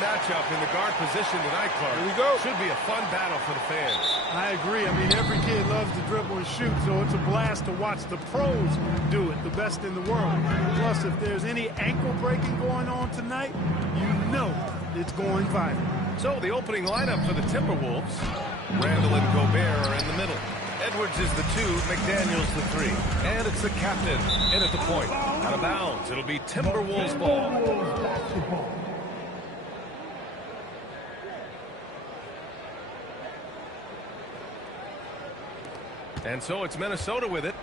matchup in the guard position tonight, Clark. Here we go. Should be a fun battle for the fans. I agree. I mean, every kid loves to dribble and shoot, so it's a blast to watch the pros do it, the best in the world. Plus, if there's any ankle breaking going on tonight, you know it's going viral. So the opening lineup for the Timberwolves. Randall and Gobert are in the middle. Edwards is the 2, McDaniels the 3. And it's the captain in at the point. Out of bounds. It'll be Timberwolves ball. And so it's Minnesota with it.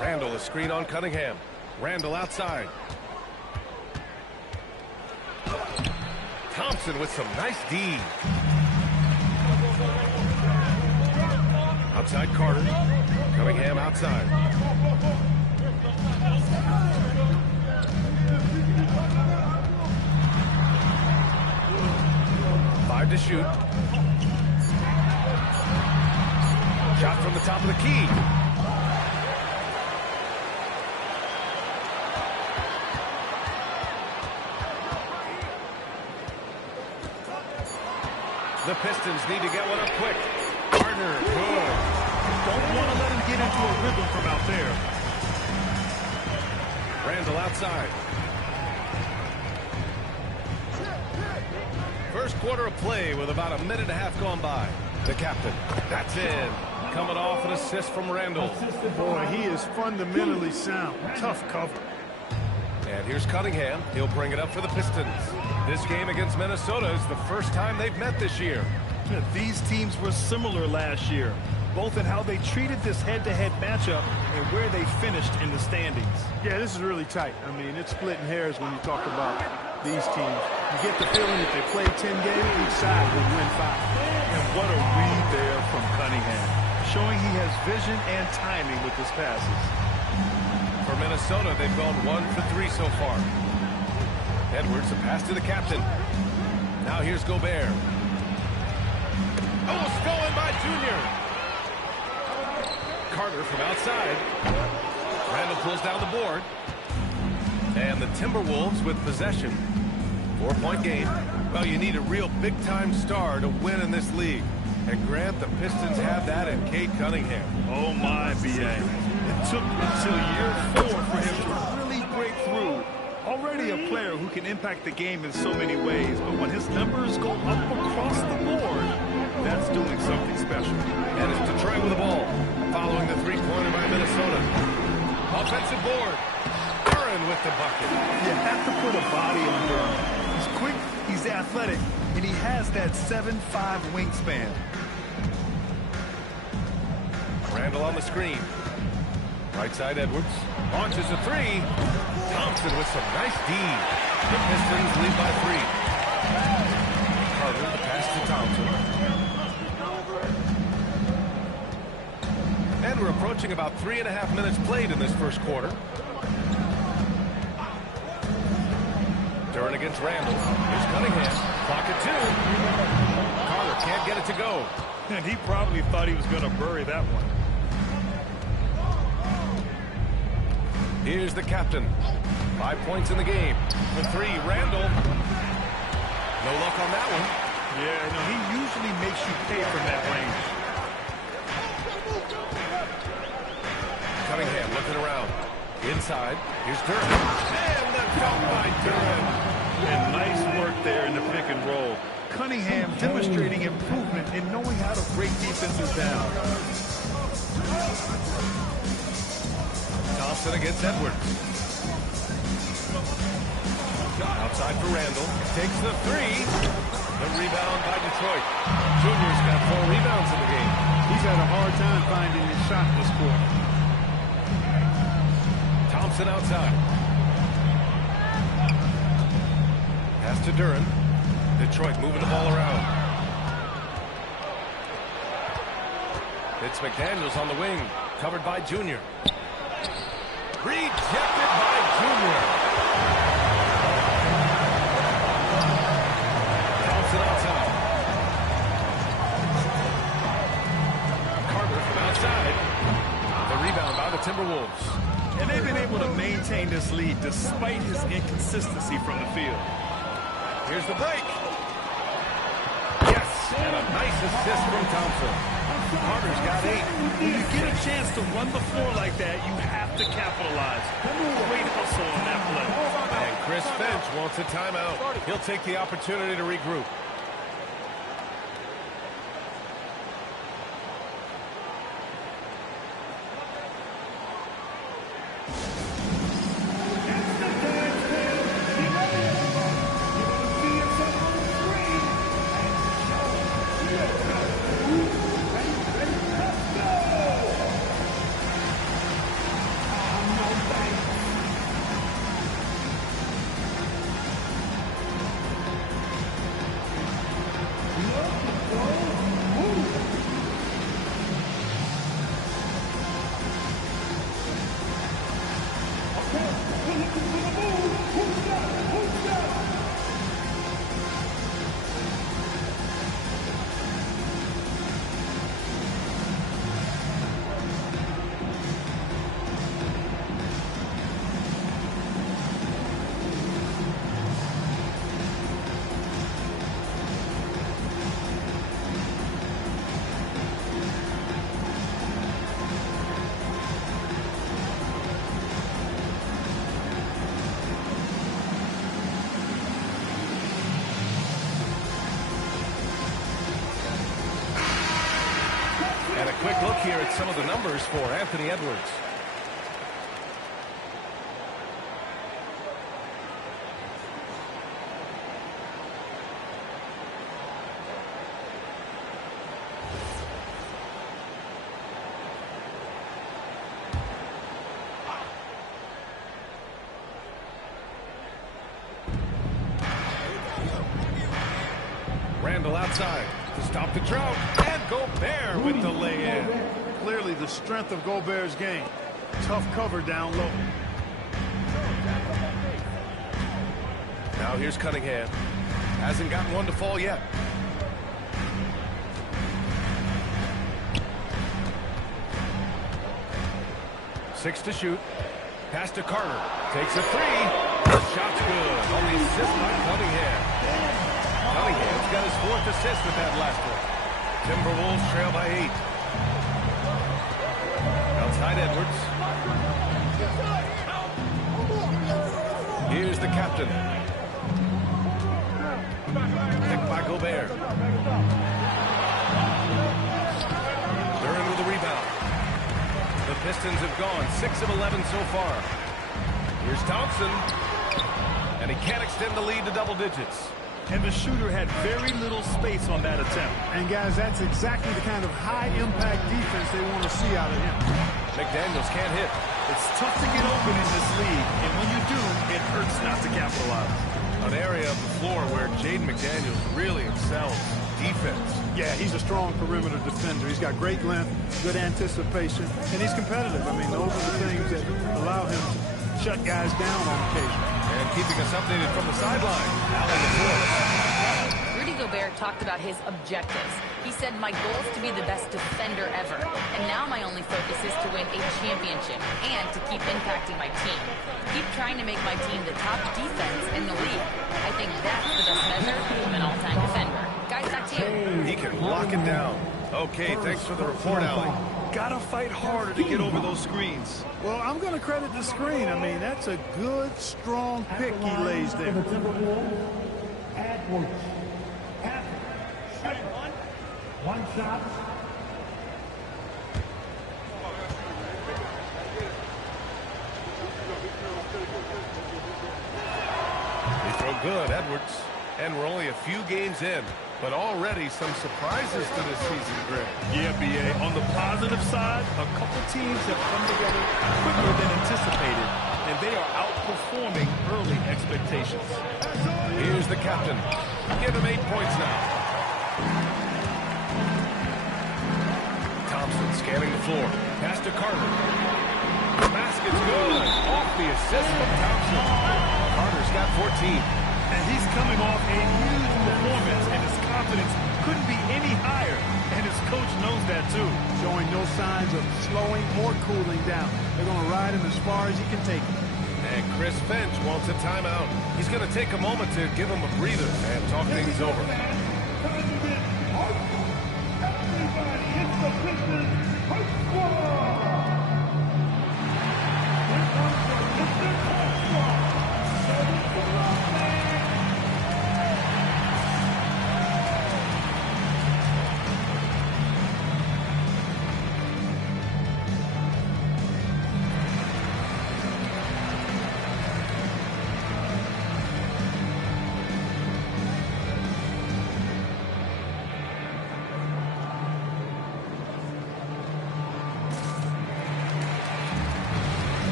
Randall, a screen on Cunningham. Randall outside. Thompson with some nice D. Outside Carter. Cunningham outside. Five to shoot. Shot from the top of the key. The Pistons need to get one up quick. Gardner, good. Don't want to let him get into a rhythm from out there. Randall outside. First quarter of play with about a minute and a half gone by. The captain. That's in. Coming off an assist from Randall. Boy, he is fundamentally sound. Tough cover. And here's Cunningham. He'll bring it up for the Pistons. This game against Minnesota is the first time they've met this year. Yeah, these teams were similar last year, both in how they treated this head-to-head matchup and where they finished in the standings. Yeah, this is really tight. I mean, it's splitting hairs when you talk about these teams. You get the feeling if they play 10 games, each side will win 5. And what a read there from Cunningham, showing he has vision and timing with his passes. For Minnesota, they've gone 1 for 3 so far. Edwards, a pass to the captain. Now here's Gobert. Oh, stolen by Junior. Carter from outside. Randall pulls down the board. And the Timberwolves with possession. 4-point game. Well, you need a real big-time star to win in this league. And Grant, the Pistons have that in Cade Cunningham. Oh, my, B.A. It took until year 4 for him to really break through. Already a player who can impact the game in so many ways, but when his numbers go up across the board, that's doing something special. And it's Detroit with the ball, following the three-pointer by Minnesota. Offensive board. Duren with the bucket. You have to put a body on Duren. He's quick, he's athletic, and he has that 7'5" wingspan. Randall on the screen. Right side Edwards. Launches a 3. Thompson with some nice D. The Pistons lead by 3. Carter, the pass to Thompson. And we're approaching about 3.5 minutes played in this first quarter. Duren against Randall. Here's Cunningham. Clock at 2. Carter can't get it to go. And he probably thought he was going to bury that one. Here's the captain. 5 points in the game. For 3, Randall. No luck on that one. Yeah, no, he usually makes you pay from that range. Cunningham looking around. Inside. Here's Duren. And left out by Duren. And nice work there in the pick and roll. Cunningham demonstrating improvement in knowing how to break defenses down. Thompson against Edwards. Outside for Randall. Takes the 3. The rebound by Detroit. Junior's got 4 rebounds in the game. He's had a hard time finding his shot this quarter. Thompson outside. Pass to Duren. Detroit moving the ball around. It's McDaniels on the wing. Covered by Junior. Rejected by Junior. Thompson outside. Carter from outside. The rebound by the Timberwolves. And they've been able to maintain this lead despite his inconsistency from the field. Here's the break. Yes, and a nice assist from Thompson. Carter's got 8. When you get a chance to run the floor like that, you have to capitalize. Great hustle on that play. And Chris Finch wants a timeout. He'll take the opportunity to regroup. And a quick look here at some of the numbers for Anthony Edwards. Randall outside to stop the drought, and Gobert with the lay-in. Clearly the strength of Gobert's game. Tough cover down low. Now here's Cunningham. Hasn't gotten one to fall yet. Six to shoot. Pass to Carter. Takes a 3. The shot's good on the assist by Cunningham. Cunningham's got his 4th assist with that last one. Timberwolves trail by 8. Outside Edwards. Here's the captain. Picked by Gobert. Duren with the rebound. The Pistons have gone 6 of 11 so far. Here's Thompson. And he can't extend the lead to double digits. And the shooter had very little space on that attempt. And guys, that's exactly the kind of high-impact defense they want to see out of him. McDaniels can't hit. It's tough to get open in this league, and when you do, it hurts not to capitalize. An area of the floor where Jaden McDaniels really excels. Defense. Yeah, he's a strong perimeter defender. He's got great length, good anticipation, and he's competitive. I mean, those are the things that allow him to shut guys down on occasion. And keeping us updated from the sideline, Allen LaForce. Rudy Gobert talked about his objectives. He said, my goal is to be the best defender ever. And now my only focus is to win a championship and to keep impacting my team. Keep trying to make my team the top defense in the league. I think that's the best measure of an all-time defender. Guys, back to you. He can lock it down. Okay, thanks for the report, Allen. Gotta fight harder to get over those screens. Well, I'm going to credit the screen. I mean, that's a good, strong pick he lays there. Edwards. One shot. They throw good, Edwards. And we're only a few games in, but already some surprises to this season, Greg. Yeah, B.A. On the positive side, a couple teams have come together quicker than anticipated, and they are outperforming early expectations. Here's the captain. Give him 8 points now. Thompson scanning the floor. Pass to Carter. The basket's good. Off the assist from Thompson. Carter's got 14. And he's coming off a huge performance, and his confidence couldn't be any higher, and his coach knows that too. Showing no signs of slowing or cooling down. They're going to ride him as far as he can take him. And Chris Finch wants a timeout. He's going to take a moment to give him a breather and talk things over.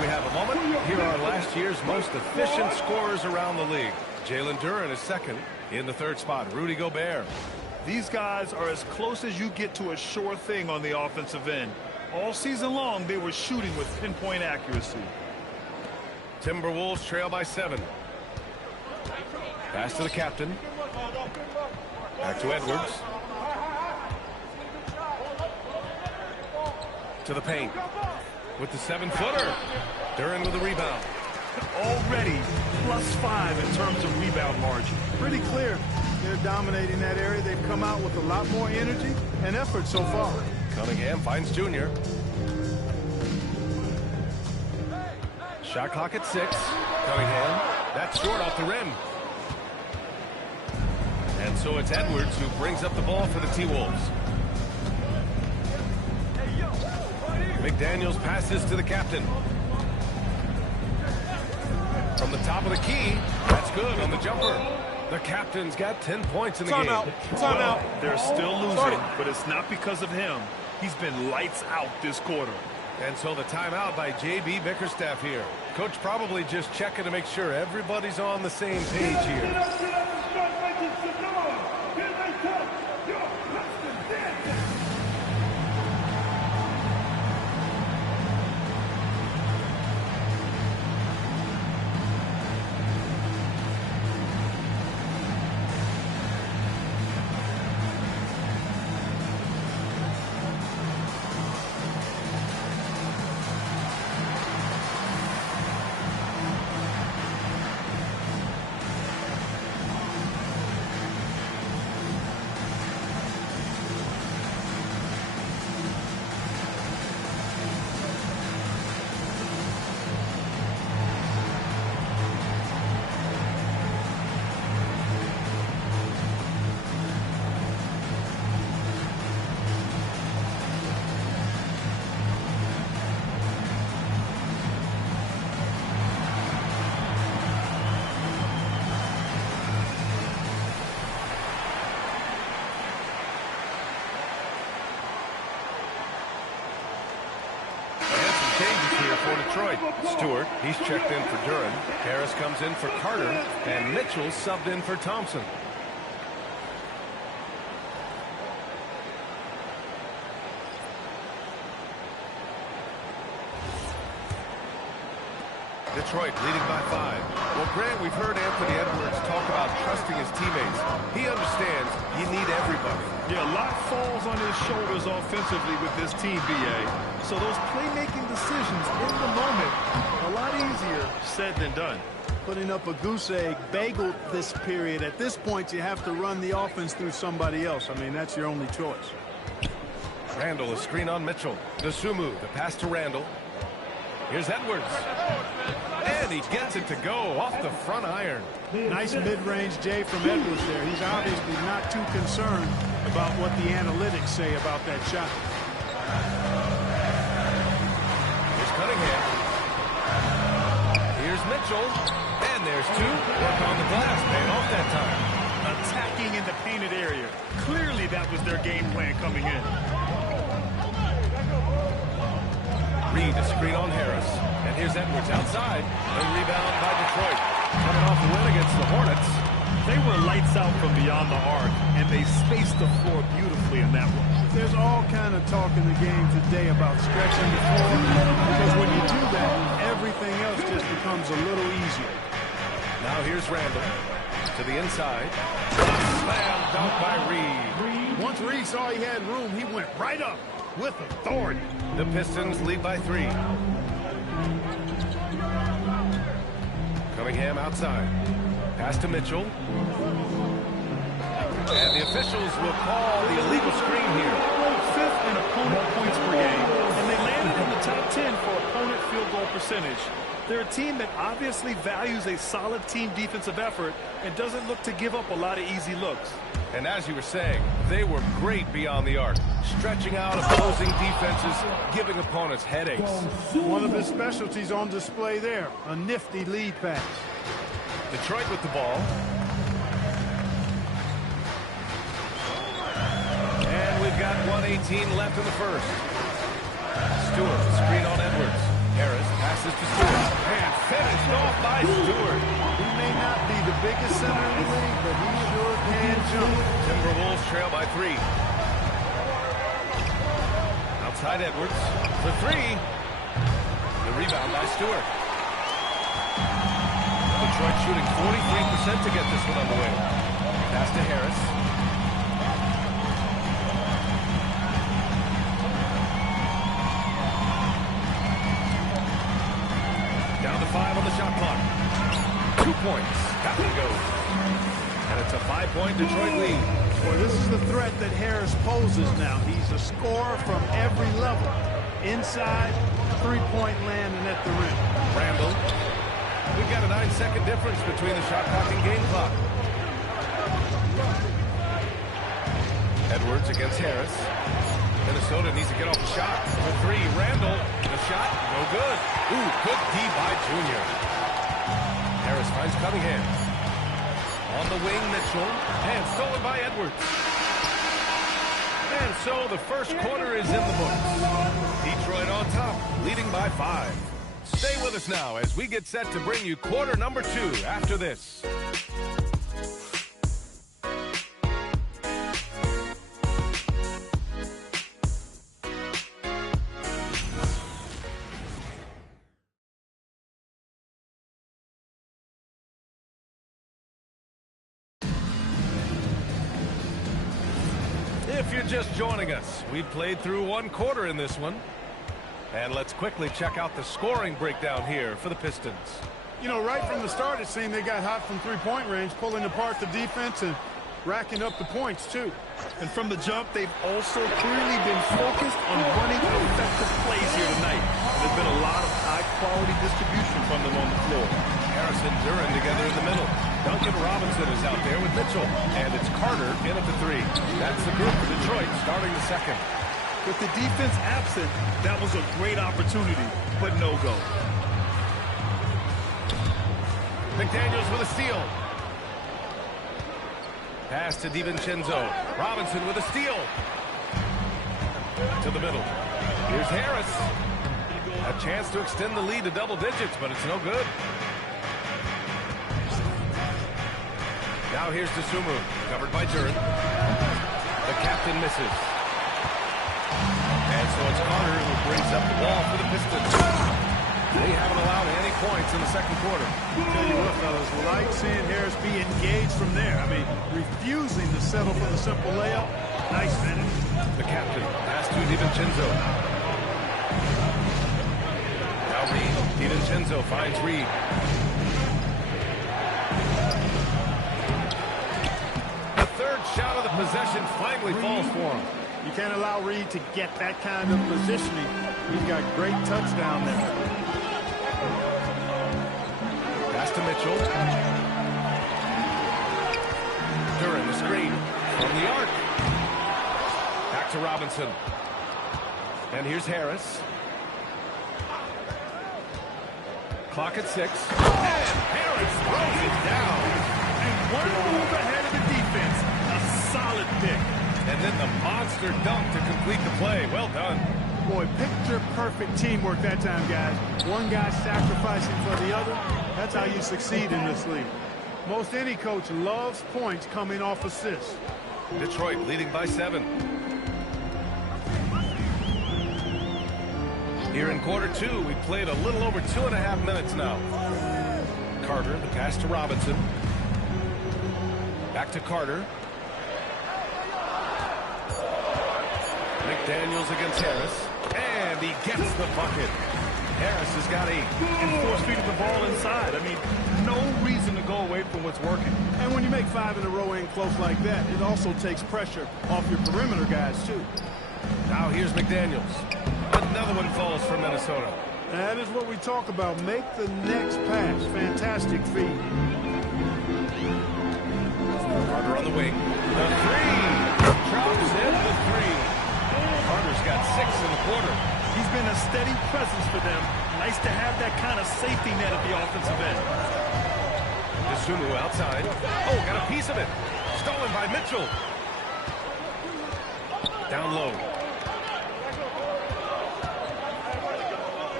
We have a moment. Here are last year's most efficient scorers around the league. Jalen Duren is second. In the third spot, Rudy Gobert. These guys are as close as you get to a sure thing on the offensive end. All season long, they were shooting with pinpoint accuracy. Timberwolves trail by 7. Pass to the captain. Back to Edwards. To the paint. With the 7-footer. Duren with the rebound. Already +5 in terms of rebound margin. Pretty clear. They're dominating that area. They've come out with a lot more energy and effort so far. Cunningham finds Junior. Shot clock at 6. Cunningham. That's short off the rim. And so it's Edwards who brings up the ball for the T-Wolves. McDaniels passes to the captain. From the top of the key, that's good on the jumper. The captain's got 10 points in the game. Timeout. They're still losing, but it's not because of him. He's been lights out this quarter. And so the timeout by J.B. Bickerstaff here. Coach probably just checking to make sure everybody's on the same page here. Detroit. Stewart, he's checked in for Duren. Harris comes in for Carter, and Mitchell subbed in for Thompson. Detroit leading by 5. Well, Grant, we've heard Anthony Edwards talk about trusting his teammates. He understands you need everybody. Yeah, a lot falls on his shoulders offensively with this team, B.A. So those playmaking decisions in the moment, a lot easier said than done. Putting up a goose egg, bageled this period. At this point, you have to run the offense through somebody else. I mean, that's your only choice. Randall, a screen on Mitchell. Dosunmu, the pass to Randall. Here's Edwards. And he gets it to go off the front iron. Nice mid-range J from Edwards there. He's obviously not too concerned about what the analytics say about that shot. Here's Cunningham. Here's Mitchell. And there's 2. Work on the glass, paying off that time. Attacking digging in the painted area. Clearly that was their game plan coming in. Reed a screen on Harris. And here's Edwards outside. A rebound by Detroit. Coming off the win against the Hornets. They were lights out from beyond the arc, and they spaced the floor beautifully in that one. There's all kind of talk in the game today about stretching the floor, because when you do that, everything else just becomes a little easier. Now here's Randall to the inside. Slam dunk by Reed. Once Reed saw he had room, he went right up with authority. The Pistons lead by 3. Cunningham outside. Pass to Mitchell. And the officials will call the illegal screen here. 5th in opponent points per game, and they landed in the top 10 for opponent field goal percentage. They're a team that obviously values a solid team defensive effort and doesn't look to give up a lot of easy looks. And as you were saying, they were great beyond the arc, stretching out opposing defenses, giving opponents headaches. One of his specialties on display there, a nifty lead pass. Detroit with the ball. And we've got 1:18 left in the first. Stewart, screen on Edwards. Harris passes to Stewart. And finished off by Stewart. He may not be the biggest center in the league, but he sure can jump. Timberwolves trail by 3. Outside Edwards for 3. The rebound by Stewart. Detroit shooting 43% to get this one underway. Pass to Harris. Down to 5 on the shot clock. 2 points. That one goes. And it's a 5-point Detroit lead. Well, this is the threat that Harris poses now. He's a scorer from every level. Inside, three-point land, and at the rim. Randall. We've got a 9-second difference between the shot clock and game clock. Edwards against Harris. Minnesota needs to get off the shot. For 3, Randall. The shot, no good. Ooh, good D by Junior. Harris finds Cunningham. On the wing, Mitchell. And stolen by Edwards. And so the first quarter is in the books. Detroit on top, leading by 5. Stay with us now as we get set to bring you quarter number 2 after this. If you're just joining us, we played through 1 quarter in this one. And let's quickly check out the scoring breakdown here for the Pistons. You know, right from the start, it seemed they got hot from three-point range, pulling apart the defense and racking up the points, too. And from the jump, they've also clearly been focused on running effective plays here tonight. There's been a lot of high-quality distribution from them on the floor. Harris and Duren together in the middle. Duncan Robinson is out there with Mitchell. And it's Carter in at the 3. That's the group for Detroit starting the second. With the defense absent, that was a great opportunity, but no go. McDaniels with a steal. Pass to DiVincenzo. Robinson with a steal. To the middle. Here's Harris. A chance to extend the lead to double digits, but it's no good. Now here's Dosunmu, covered by Duren. The captain misses. And so it's Carter who brings up the ball for the Pistons. They haven't allowed any points in the second quarter. I'll tell you what, fellas, like seeing Harris be engaged from there. I mean, refusing to settle for the simple layup. Nice finish. The captain, pass to DiVincenzo. Now Reed. DiVincenzo finds Reed. The third shot of the possession finally falls for him. You can't allow Reed to get that kind of positioning. He's got great touchdown there. Pass to Mitchell. Duren the screen from the arc. Back to Robinson. And here's Harris. Clock at 6. And Harris throws it down. And one move ahead of the defense. defense. A solid pick. And then the monster dunk to complete the play. Well done. Boy, picture-perfect teamwork that time, guys. One guy sacrificing for the other. That's how you succeed in this league. Most any coach loves points coming off assists. Detroit leading by 7. Here in quarter 2, we played a little over 2.5 minutes now. Carter, the pass to Robinson. Back to Carter. McDaniels against Harris. And he gets the bucket. Harris has got 8. And force feeding the ball inside. I mean, no reason to go away from what's working. And when you make 5 in a row in close like that, it also takes pressure off your perimeter guys, too. Now here's McDaniels. Another one falls for Minnesota. That is what we talk about. Make the next pass. Fantastic feed. Carter on the wing. The 3. Drops in the 3. Carter's got 6 in the quarter. He's been a steady presence for them. Nice to have that kind of safety net at the offensive end. Dosunmu outside. Oh, got a piece of it. Stolen by Mitchell. Down low.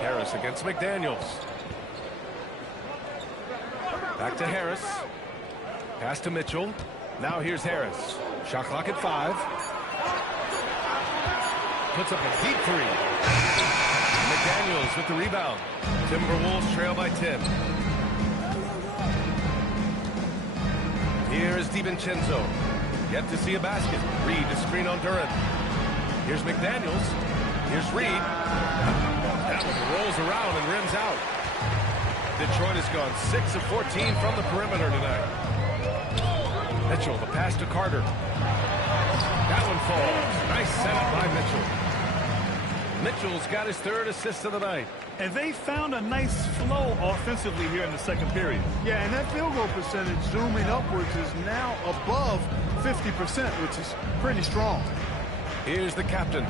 Harris against McDaniels. Back to Harris. Pass to Mitchell. Now here's Harris. Shot clock at 5. Puts up a deep 3. McDaniels with the rebound. Timberwolves trail by 10. Here is DiVincenzo. Yet to see a basket. Reed to screen on Duren. Here's McDaniels. Here's Reed. That one rolls around and rims out. Detroit has gone 6 of 14 from the perimeter tonight. Mitchell, the pass to Carter. That one falls. Nice setup by Mitchell. Mitchell's got his 3rd assist of the night. And they found a nice flow offensively here in the second period. Yeah, and that field goal percentage zooming upwards is now above 50%, which is pretty strong. Here's the captain.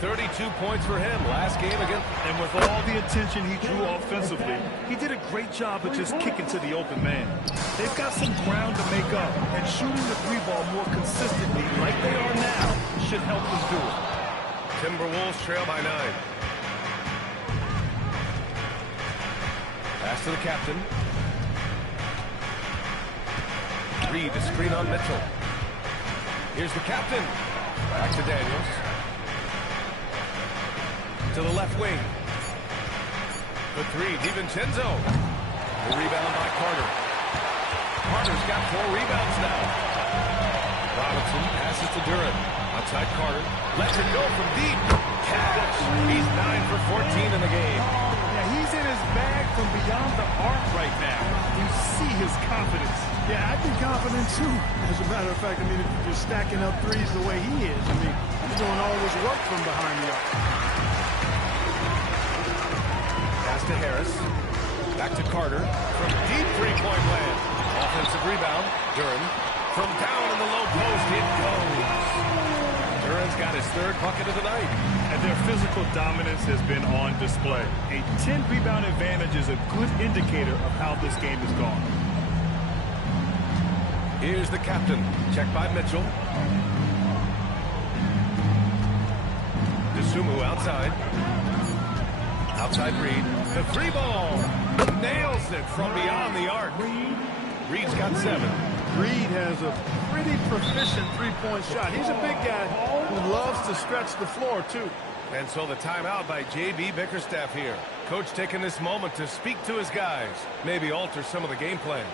32 points for him last game again. And with all the attention he drew offensively, he did a great job of just kicking to the open man. They've got some ground to make up, and shooting the 3-ball more consistently like they are now should help them do it. Timberwolves trail by 9. Pass to the captain. Reed to screen on Mitchell. Here's the captain. Back to Daniels. To the left wing. The 3, DiVincenzo. The rebound by Carter. Carter's got 4 rebounds now. Robinson passes to Duren. Outside Carter. Lets it go from deep. Catch. He's 9 for 14 in the game. Yeah, he's in his bag from beyond the arc right now. You see his confidence. Yeah, I'd be confident, too. As a matter of fact, I mean, if you're stacking up threes the way he is, I mean, he's doing all this work from behind the arc. Pass to Harris. Back to Carter. From deep 3-point land. Offensive rebound. Duren. From down in the low post, it goes. Duren's got his 3rd bucket of the night. And their physical dominance has been on display. A 10-rebound advantage is a good indicator of how this game has gone. Here's the captain. Checked by Mitchell. Dosunmu outside. Outside Reed. The 3-ball. Nails it from beyond the arc. Reed's got 7. Reed has a pretty proficient 3-point shot. He's a big guy who loves to stretch the floor, too. And so the timeout by J.B. Bickerstaff here. Coach taking this moment to speak to his guys. Maybe alter some of the game plan.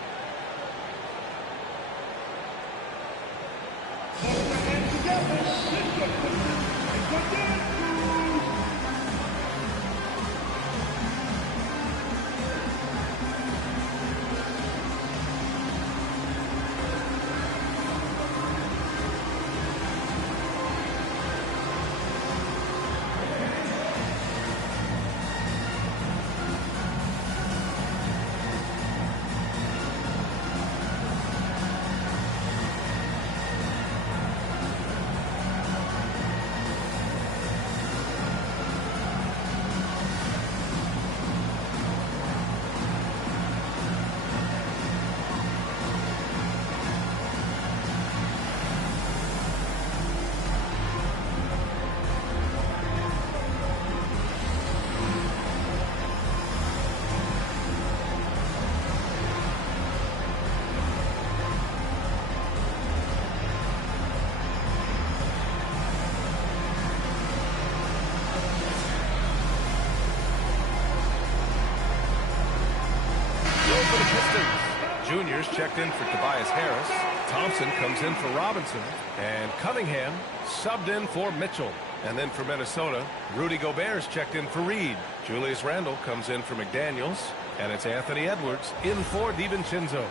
Junior's checked in for Tobias Harris. Thompson comes in for Robinson. And Cunningham subbed in for Mitchell. And then for Minnesota, Rudy Gobert's checked in for Reed. Julius Randle comes in for McDaniels. And it's Anthony Edwards in for DiVincenzo.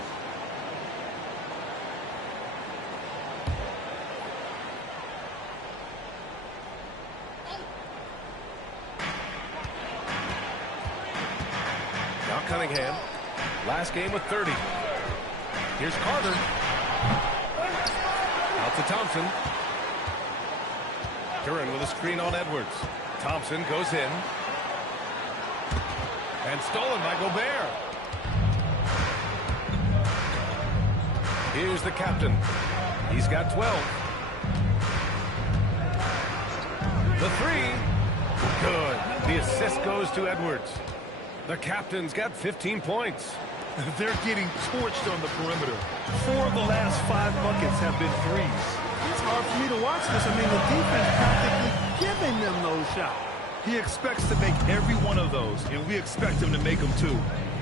Now Cunningham. Last game with 30. Here's Carter. Out to Thompson. Curran with a screen on Edwards. Thompson goes in. And stolen by Gobert. Here's the captain. He's got 12. The three. Good. The assist goes to Edwards. The captain's got 15 points. They're getting torched on the perimeter. 4 of the last 5 buckets have been threes. It's hard for me to watch this. I mean, the defense practically giving them those shots. He expects to make every one of those, and we expect him to make them too.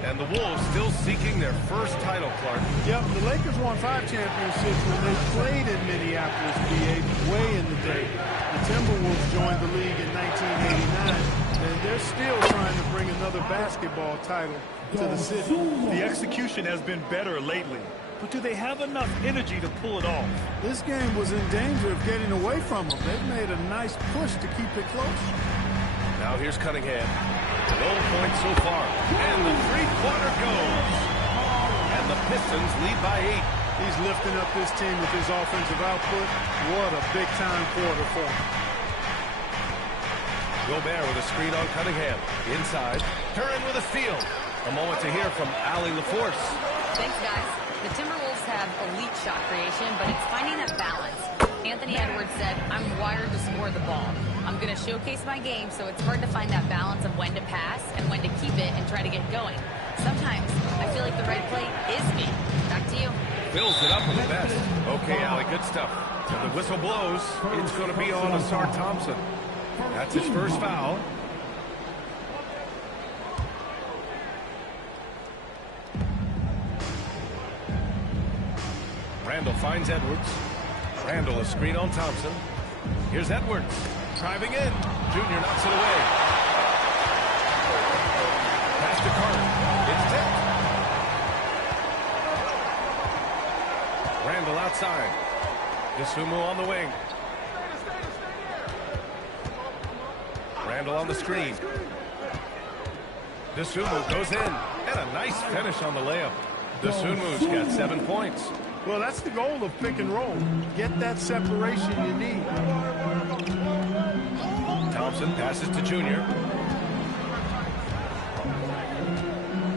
And the Wolves still seeking their first title, Clark. Yep, the Lakers won 5 championships when they played in Minneapolis, VA, way in the day. The Timberwolves joined the league in 1989, and they're still trying to bring another basketball title to the city. The execution has been better lately, but do they have enough energy to pull it off? This game was in danger of getting away from them. They've made a nice push to keep it close. Now here's Cunningham. No points so far. And the three-pointer goes. And the Pistons lead by 8. He's lifting up this team with his offensive output. What a big-time quarter for him. Gobert with a screen on Cunningham. Inside. Curran with a steal. A moment to hear from Allie LaForce. Thanks, guys. The Timberwolves have elite shot creation, but it's finding that balance. Anthony Edwards said, I'm wired to score the ball. I'm going to showcase my game, so it's hard to find that balance of when to pass and when to keep it and try to get going. Sometimes I feel like the right play is me. Back to you. Fills it up with the best. Okay, Allie, good stuff. And the whistle blows. It's going to be on Ausar Thompson. That's his first foul. Randle finds Edwards. Randle a screen on Thompson. Here's Edwards. Driving in. Junior knocks it away. Pass to Carter. It's tipped. Randle outside. Dosunmu on the wing. Randle on the screen. Dosunmu goes in. And a nice finish on the layup. Dosunmu's got 7 points. Well, that's the goal of pick and roll. Get that separation you need. Thompson passes to Junior.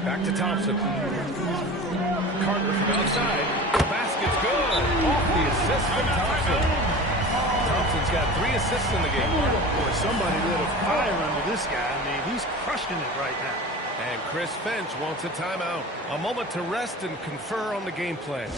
Back to Thompson. Carter from outside. The basket's good. Off the assist from Thompson. Thompson's got 3 assists in the game. Boy, somebody lit a fire under this guy. I mean, he's crushing it right now. And Chris Finch wants a timeout. A moment to rest and confer on the game plan.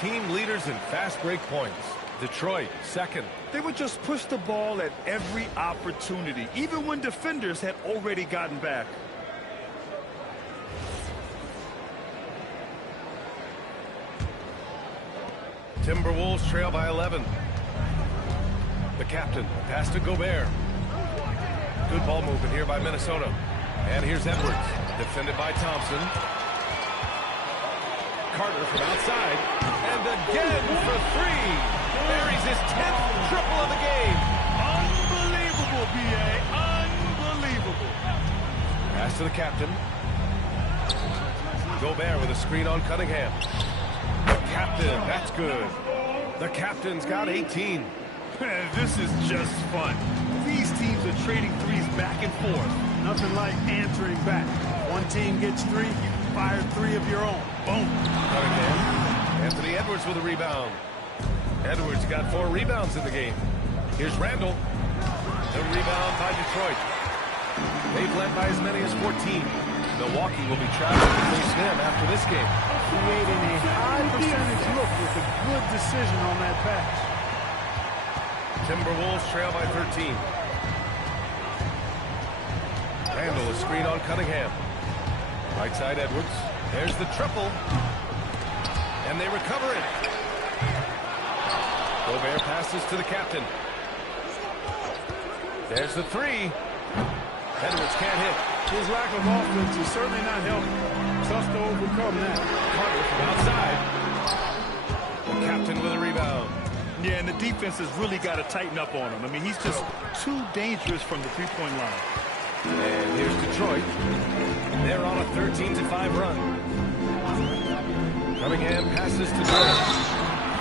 Team leaders in fast break points. Detroit, second. They would just push the ball at every opportunity, even when defenders had already gotten back. Timberwolves trail by 11. The captain, pass to Gobert. Good ball movement here by Minnesota. And here's Edwards, defended by Thompson. Carter from outside. And again for three. Buries his 10th triple of the game. Unbelievable, B.A. Unbelievable. Pass to the captain. Gobert with a screen on Cunningham. The captain, that's good. The captain's got 18. This is just fun. These teams are trading threes back and forth. Nothing like answering back. One team gets three, you can fire three of your own. Boom. Cunningham. Anthony Edwards with a rebound. Edwards got 4 rebounds in the game. Here's Randall. The rebound by Detroit. They've led by as many as 14. Milwaukee will be traveling to face them after this game. Creating a high percentage look with a good decision on that pass. Timberwolves trail by 13. Randall, a screen on Cunningham. Right side Edwards. There's the triple. And they recover it. Gobert passes to the captain. There's the three. Edwards can't hit. His lack of offense is certainly not helping. Tough to overcome that. Carter from outside. The captain with a rebound. Yeah, and the defense has really got to tighten up on him. I mean, he's just too dangerous from the three-point line. And here's Detroit. They're on a 13-5 run. Cunningham passes to Durant.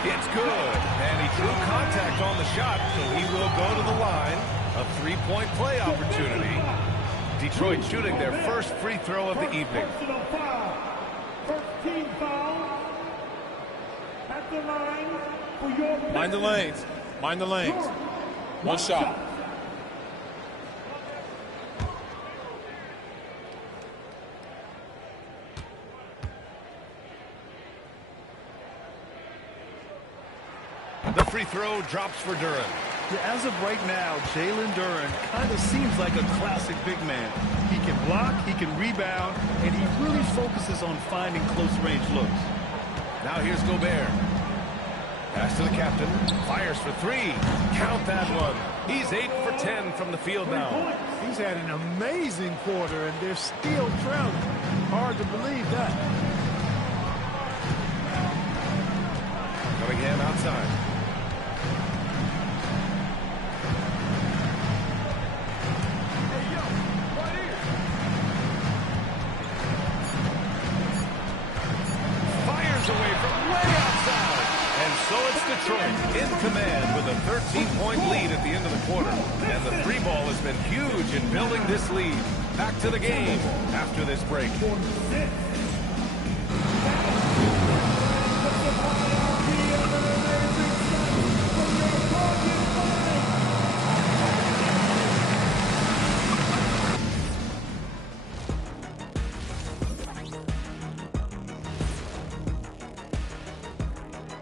It's good. And he drew contact on the shot, so he will go to the line. A three-point play opportunity. Detroit shooting their first free throw of the evening. First team foul at the line for your... Mind the lanes. Mind the lanes. One shot. The free throw drops for Durant. Yeah, as of right now, Jalen Duren kind of seems like a classic big man. He can block, he can rebound, and he really focuses on finding close-range looks. Now here's Gobert. Pass to the captain. Fires for three. Count that one. He's 8 for 10 from the field now. He's had an amazing quarter, and they're still trailing. Hard to believe that. Cunningham outside. Away from way outside. And so it's Detroit in command with a 13-point lead at the end of the quarter. And the three ball has been huge in building this lead. Back to the game after this break.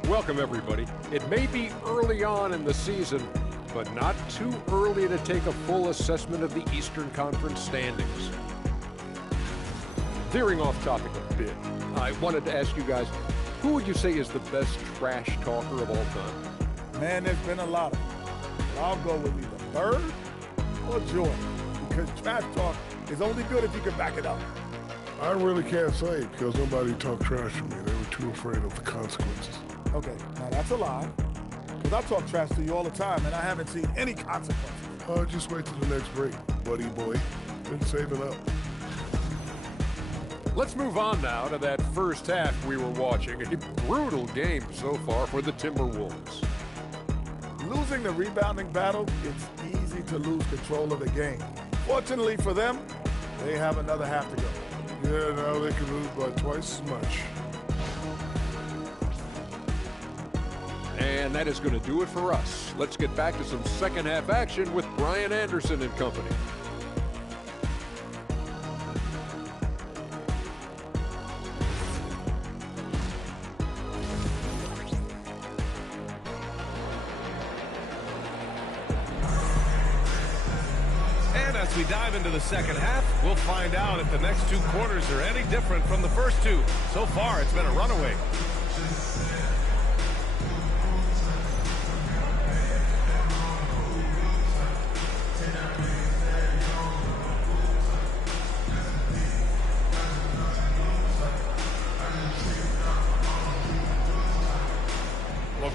Welcome, everybody. It may be early on in the season, but not too early to take a full assessment of the Eastern Conference standings. Veering off topic a bit, I wanted to ask you guys, who would you say is the best trash talker of all time? Man, there's been a lot of them. I'll go with either Bird or Jordan, because trash talk is only good if you can back it up. I really can't say because nobody talked trash to me. They were too afraid of the consequences. Okay, now that's a lie. Because I talk trash to you all the time, and I haven't seen any consequences. Just wait till the next break, buddy boy. Been saving up. Let's move on now to that first half we were watching. A brutal game so far for the Timberwolves. Losing the rebounding battle, it's easy to lose control of the game. Fortunately for them, they have another half to go. Yeah, now they can lose by twice as much. And that is going to do it for us. Let's get back to some second half action with Brian Anderson and company. And as we dive into the second half, we'll find out if the next two quarters are any different from the first two. So far, it's been a runaway.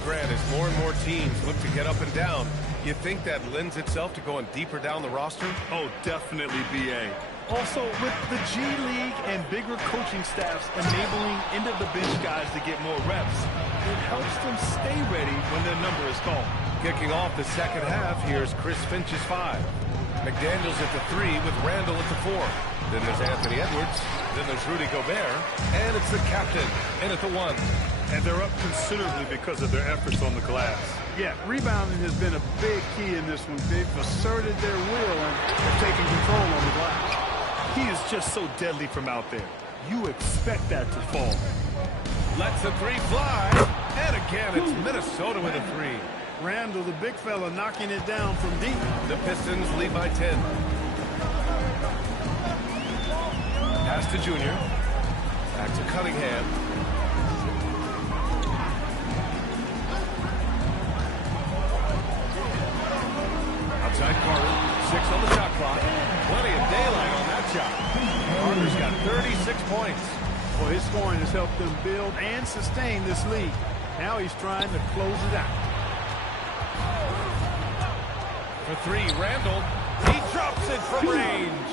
Grant, as more and more teams look to get up and down, you think that lends itself to going deeper down the roster? Oh, definitely, B.A. Also, with the G League and bigger coaching staffs enabling end-of-the-bench guys to get more reps, it helps them stay ready when their number is called. Kicking off the second half, here's Chris Finch's 5. McDaniels at the 3 with Randall at the 4. Then there's Anthony Edwards. Then there's Rudy Gobert. And it's the captain in at the 1. And they're up considerably because of their efforts on the glass. Yeah, rebounding has been a big key in this one. They've asserted their will and have taken control on the glass. He is just so deadly from out there. You expect that to fall. Lets the 3 fly. And again, it's Minnesota with a 3. Randall, the big fella, knocking it down from deep. The Pistons lead by 10. Pass to Junior. Back to Cunningham. Outside Carter. 6 on the shot clock. Plenty of daylight on that shot. Carter's got 36 points. Well, his scoring has helped them build and sustain this lead. Now he's trying to close it out. For 3, Randall. He drops it from range.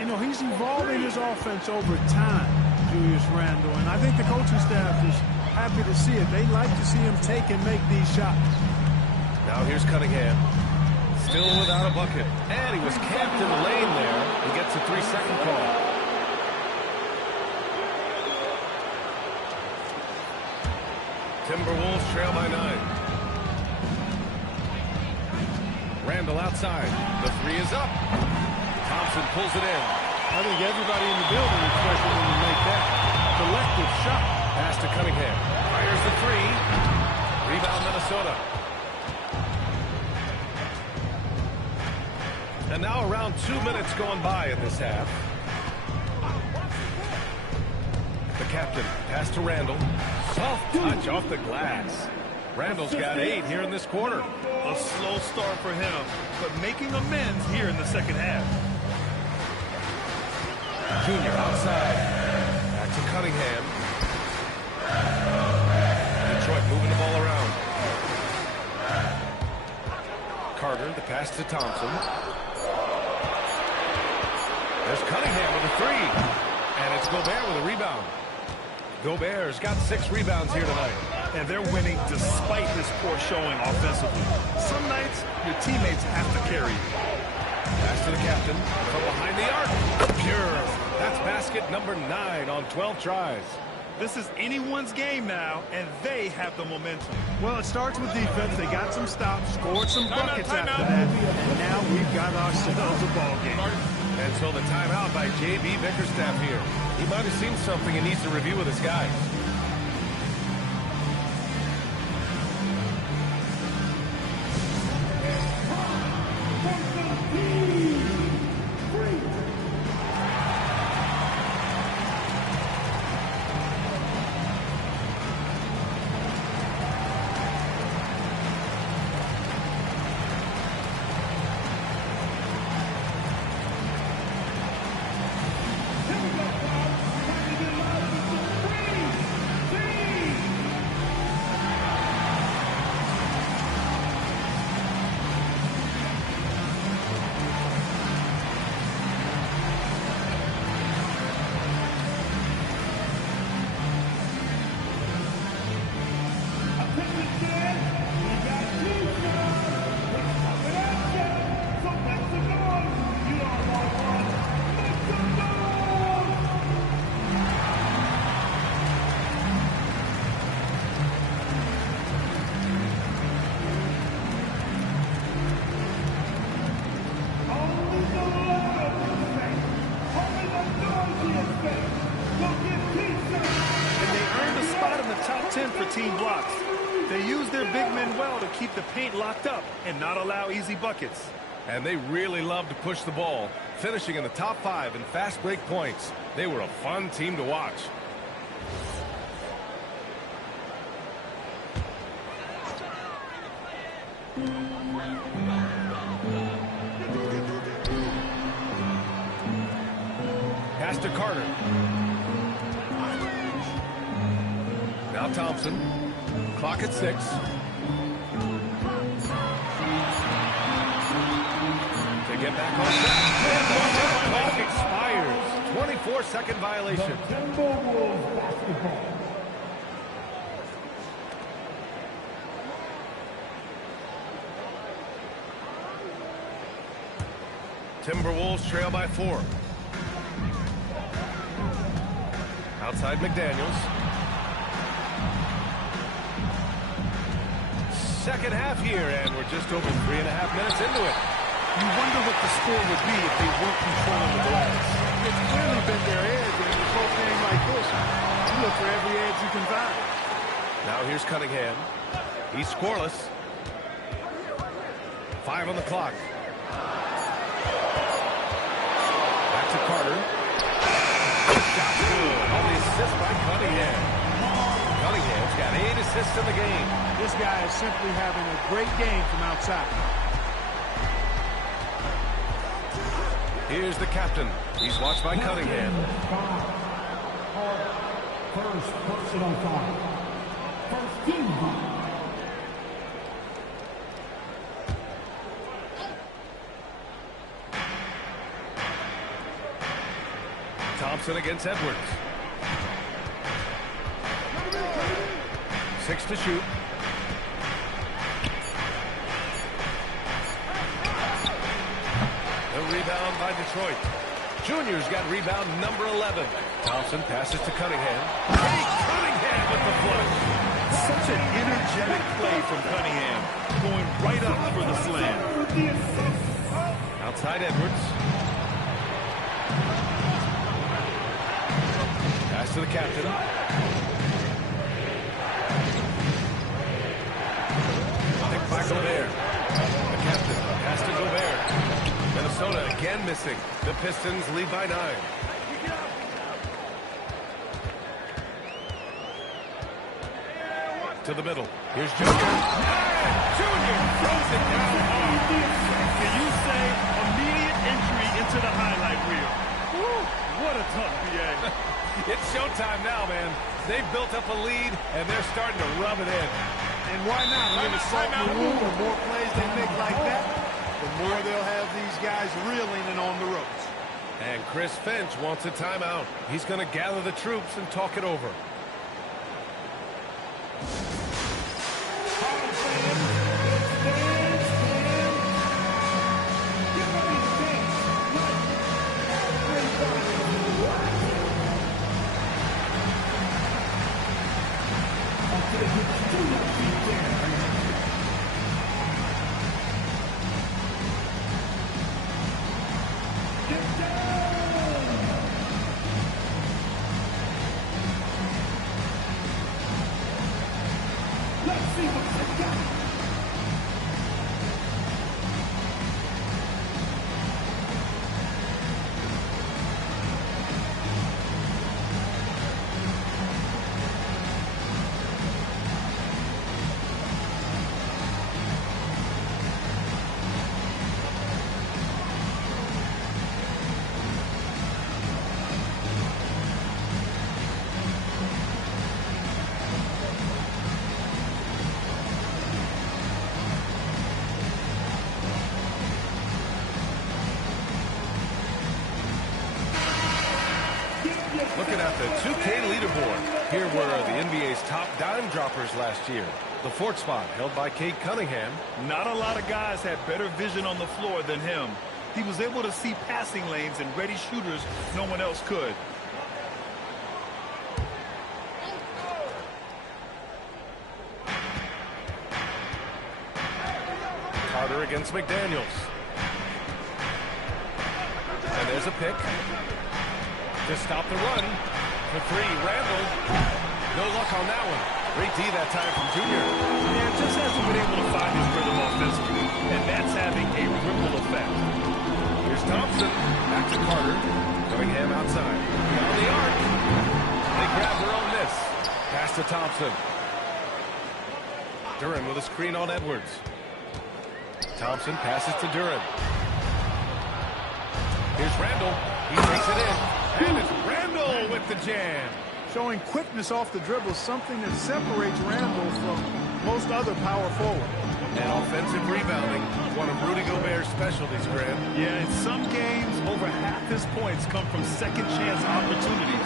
You know, he's evolving his offense over time, Julius Randle, and I think the coaching staff is happy to see it. They like to see him take and make these shots. Now here's Cunningham. Still without a bucket. And he was camped in the lane there. He gets a 3-second call. Timberwolves trail by 9. Randall outside. The 3 is up. Thompson pulls it in. I think everybody in the building expected him to make that collective shot. Pass to Cunningham. Fires the 3. Rebound Minnesota. And now around 2 minutes going by in this half. The captain. Pass to Randall. Soft touch off the glass. Randall's got 8 here in this quarter. A slow start for him, but making amends here in the second half. Junior outside. Back to Cunningham. Detroit moving the ball around. Carter, the pass to Thompson. There's Cunningham with a 3. And it's Gobert with a rebound. Gobert's got 6 rebounds here tonight. And they're winning despite this poor showing offensively. Some nights, your teammates have to carry you. Pass to the captain from behind the arc. Pure. That's basket number 9 on 12 tries. This is anyone's game now, and they have the momentum. Well, it starts with defense. They got some stops, scored some buckets after that, and now we've got ourselves a ball game. And so the timeout by J.B. Bickerstaff here. He might have seen something he needs to review with his guys. Team blocks. They use their big men well to keep the paint locked up and not allow easy buckets. And they really love to push the ball, finishing in the top 5 in fast break points. They were a fun team to watch. Pass to Carter. Now Thompson. Clock at 6. To get back on track. Clock expires. 24-second violation. Timberwolves basketball. Timberwolves trail by 4. Outside McDaniels. Second half here, and we're just over 3.5 minutes into it. You wonder what the score would be if they weren't controlling the glass. It's clearly been their edge, and in a close game like this, you look for every edge you can find. Now here's Cunningham. He's scoreless. 5 on the clock. Back to Carter. Shot good on the assist by Cunningham. Cunningham's got 8 assists in the game. This guy is simply having a great game from outside. Here's the captain. He's watched by Cunningham. First personal foul. First team foul. Thompson against Edwards. 6 to shoot. The rebound by Detroit. Junior's got rebound number 11. Thompson passes to Cunningham. Hey, Cunningham with the flush. Such an energetic play from Cunningham, going right up for the slam. Outside Edwards. Pass to the captain. Picked by Gobert. The captain pass to Gobert. Minnesota again missing. The Pistons lead by 9. To the middle. Here's Junior. And Junior throws it down hard. Can you say immediate entry into the highlight reel? Woo, what a tough BA. It's showtime now, man. They've built up a lead, and they're starting to rub it in. And why not? A little salt in the wound. The more plays they make like that, the more they'll have these guys reeling and on the ropes. And Chris Finch wants a timeout. He's going to gather the troops and talk it over. Looking at the 2K leaderboard, here were the NBA's top dime droppers last year. The 4th spot held by Cade Cunningham. Not a lot of guys had better vision on the floor than him. He was able to see passing lanes and ready shooters no one else could. Carter against McDaniels. And there's a pick. To stop the run. For 3, Randall. No luck on that one. Great D that time from Junior. Yeah, just hasn't been able to find his rhythm offensively, and that's having a ripple effect. Here's Thompson. Back to Carter. Cunningham outside. Beyond the arc. They grab their own miss. Pass to Thompson. Duren with a screen on Edwards. Thompson passes to Duren. Here's Randall. He takes it in. And it's Randall with the jam. Showing quickness off the dribble, something that separates Randall from most other power forward. And offensive rebounding, one of Rudy Gobert's specialties, Graham. Yeah, in some games, over half his points come from second chance opportunities.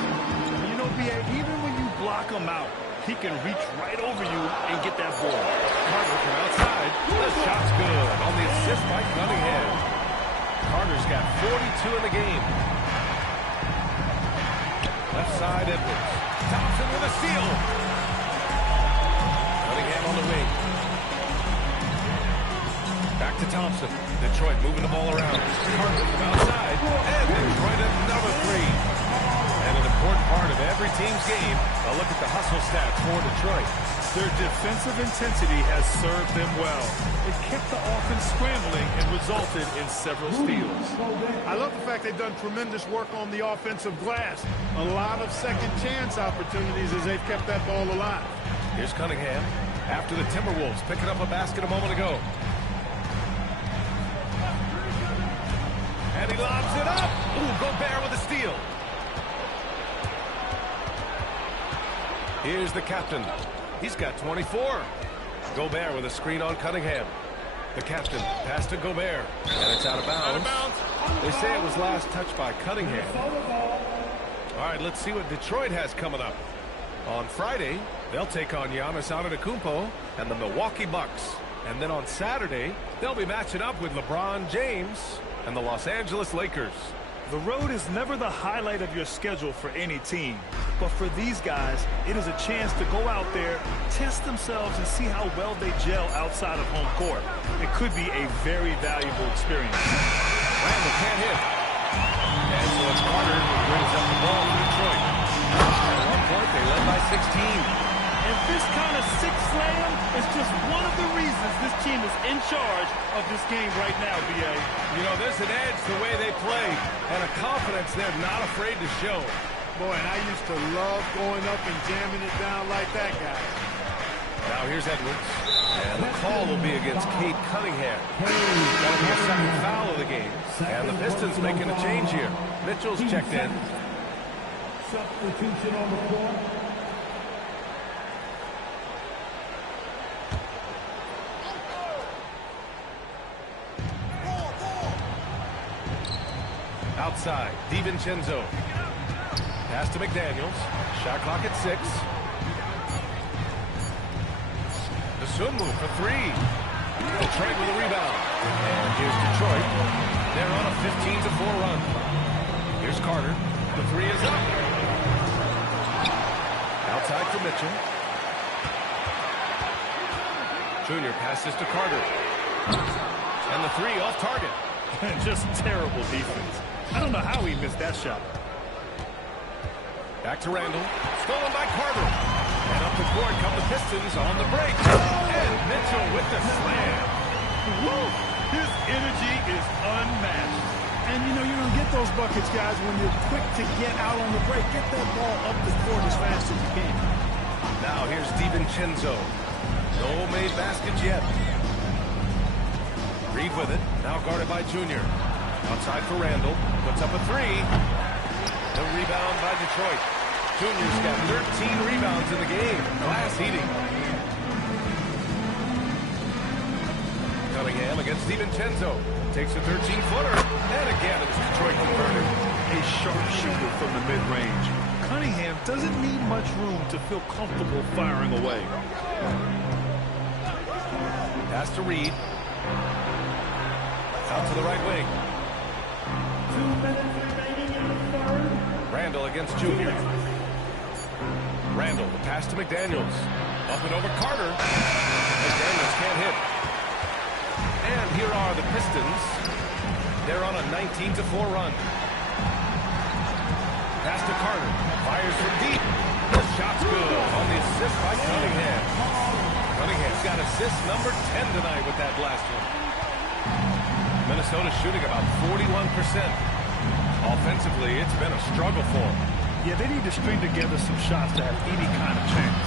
You know, B.A., even when you block him out, he can reach right over you and get that ball. Carter from outside. The shot's good on the assist by Cunningham. Carter's got 42 in the game. Left side, Edwards. Thompson with a steal. Cunningham on the wing. Back to Thompson. Detroit moving the ball around. Carter from outside. And Detroit another three. And an important part of every team's game, a look at the hustle stats for Detroit. Their defensive intensity has served them well. It kept the offense scrambling and resulted in several steals. I love the fact they've done tremendous work on the offensive glass. A lot of second chance opportunities as they've kept that ball alive. Here's Cunningham after the Timberwolves picking up a basket a moment ago. And he lobs it up. Ooh, Gobert with a steal. Here's the captain. He's got 24. Gobert with a screen on Cunningham. The captain pass to Gobert. And it's out of bounds. They say it was last touched by Cunningham. All right, let's see what Detroit has coming up. On Friday, they'll take on Giannis Antetokounmpo and the Milwaukee Bucks. And then on Saturday, they'll be matching up with LeBron James and the Los Angeles Lakers. The road is never the highlight of your schedule for any team. But for these guys, it is a chance to go out there, test themselves, and see how well they gel outside of home court. It could be a very valuable experience. Randall can't hit. And so it's Carter who brings up the ball for Detroit. At one point, they led by 16. And this kind of six slam is just one of the reasons this team is in charge of this game right now, B.A. You know, there's an edge the way they play and a confidence they're not afraid to show. Boy, and I used to love going up and jamming it down like that guy. Now here's Edwards. And the call will be against Cade Cunningham. That'll be a second foul of the game. And the Pistons making a change here. Mitchell's checked in. Substitution on the floor. Outside, DiVincenzo. Pass to McDaniels. Shot clock at 6. Dosunmu for 3. Detroit with a rebound. And here's Detroit. They're on a 15-4 run. Here's Carter. The 3 is up. Outside for Mitchell. Junior passes to Carter. And the 3 off target. Just terrible defense. I don't know how he missed that shot. Back to Randall. Stolen by Carter. And up the court come the Pistons on the break. And Mitchell with the slam. Woo! His energy is unmatched. And, you know, you're going to get those buckets, guys, when you're quick to get out on the break. Get that ball up the court as fast as you can. Now here's DiVincenzo. No made baskets yet. Reed with it. Now guarded by Junior. Outside for Randall. Puts up a 3. The rebound by Detroit. Junior's got 13 rebounds in the game. Glass heating. Cunningham against DiVincenzo. Takes a 13-footer. And again, it's Detroit converted. A sharpshooter from the mid-range. Cunningham doesn't need much room to feel comfortable firing away. Pass to Reed. Out to the right wing. 2 minutes remaining in the third. Randall against Junior. Randall, the pass to McDaniels. Up and over Carter. McDaniels can't hit. And here are the Pistons. They're on a 19-4 run. Pass to Carter. Fires from deep. The shot's good on the assist by Cunningham. Cunningham's got assist number 10 tonight with that last one. Minnesota shooting about 41%. Offensively, it's been a struggle for them. Yeah, they need to string together some shots to have any kind of chance.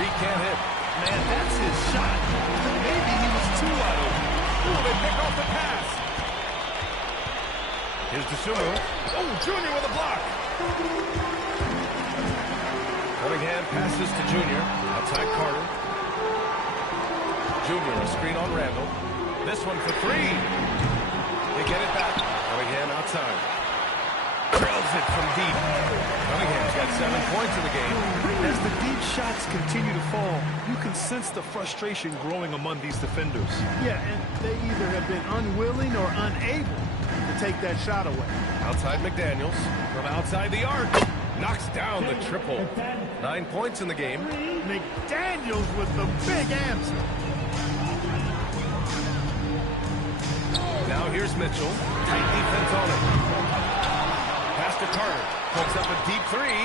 Reed can't hit. Man, that's his shot. Maybe he was too wide open. Ooh, they pick off the pass. Here's Dosunmu. Oh, Junior with a block. And passes to Junior. Outside Carter. Junior, a screen on Randall. This one for three. They get it back. Cunningham outside. Drills it from deep. Cunningham's got 7 points in the game. As the deep shots continue to fall, you can sense the frustration growing among these defenders. Yeah, and they either have been unwilling or unable to take that shot away. Outside McDaniels. From outside the arc. Knocks down the triple. 9 points in the game. McDaniels with the big answer. Now here's Mitchell. Tight defense on it. Pass to Carter. Pokes up a deep three.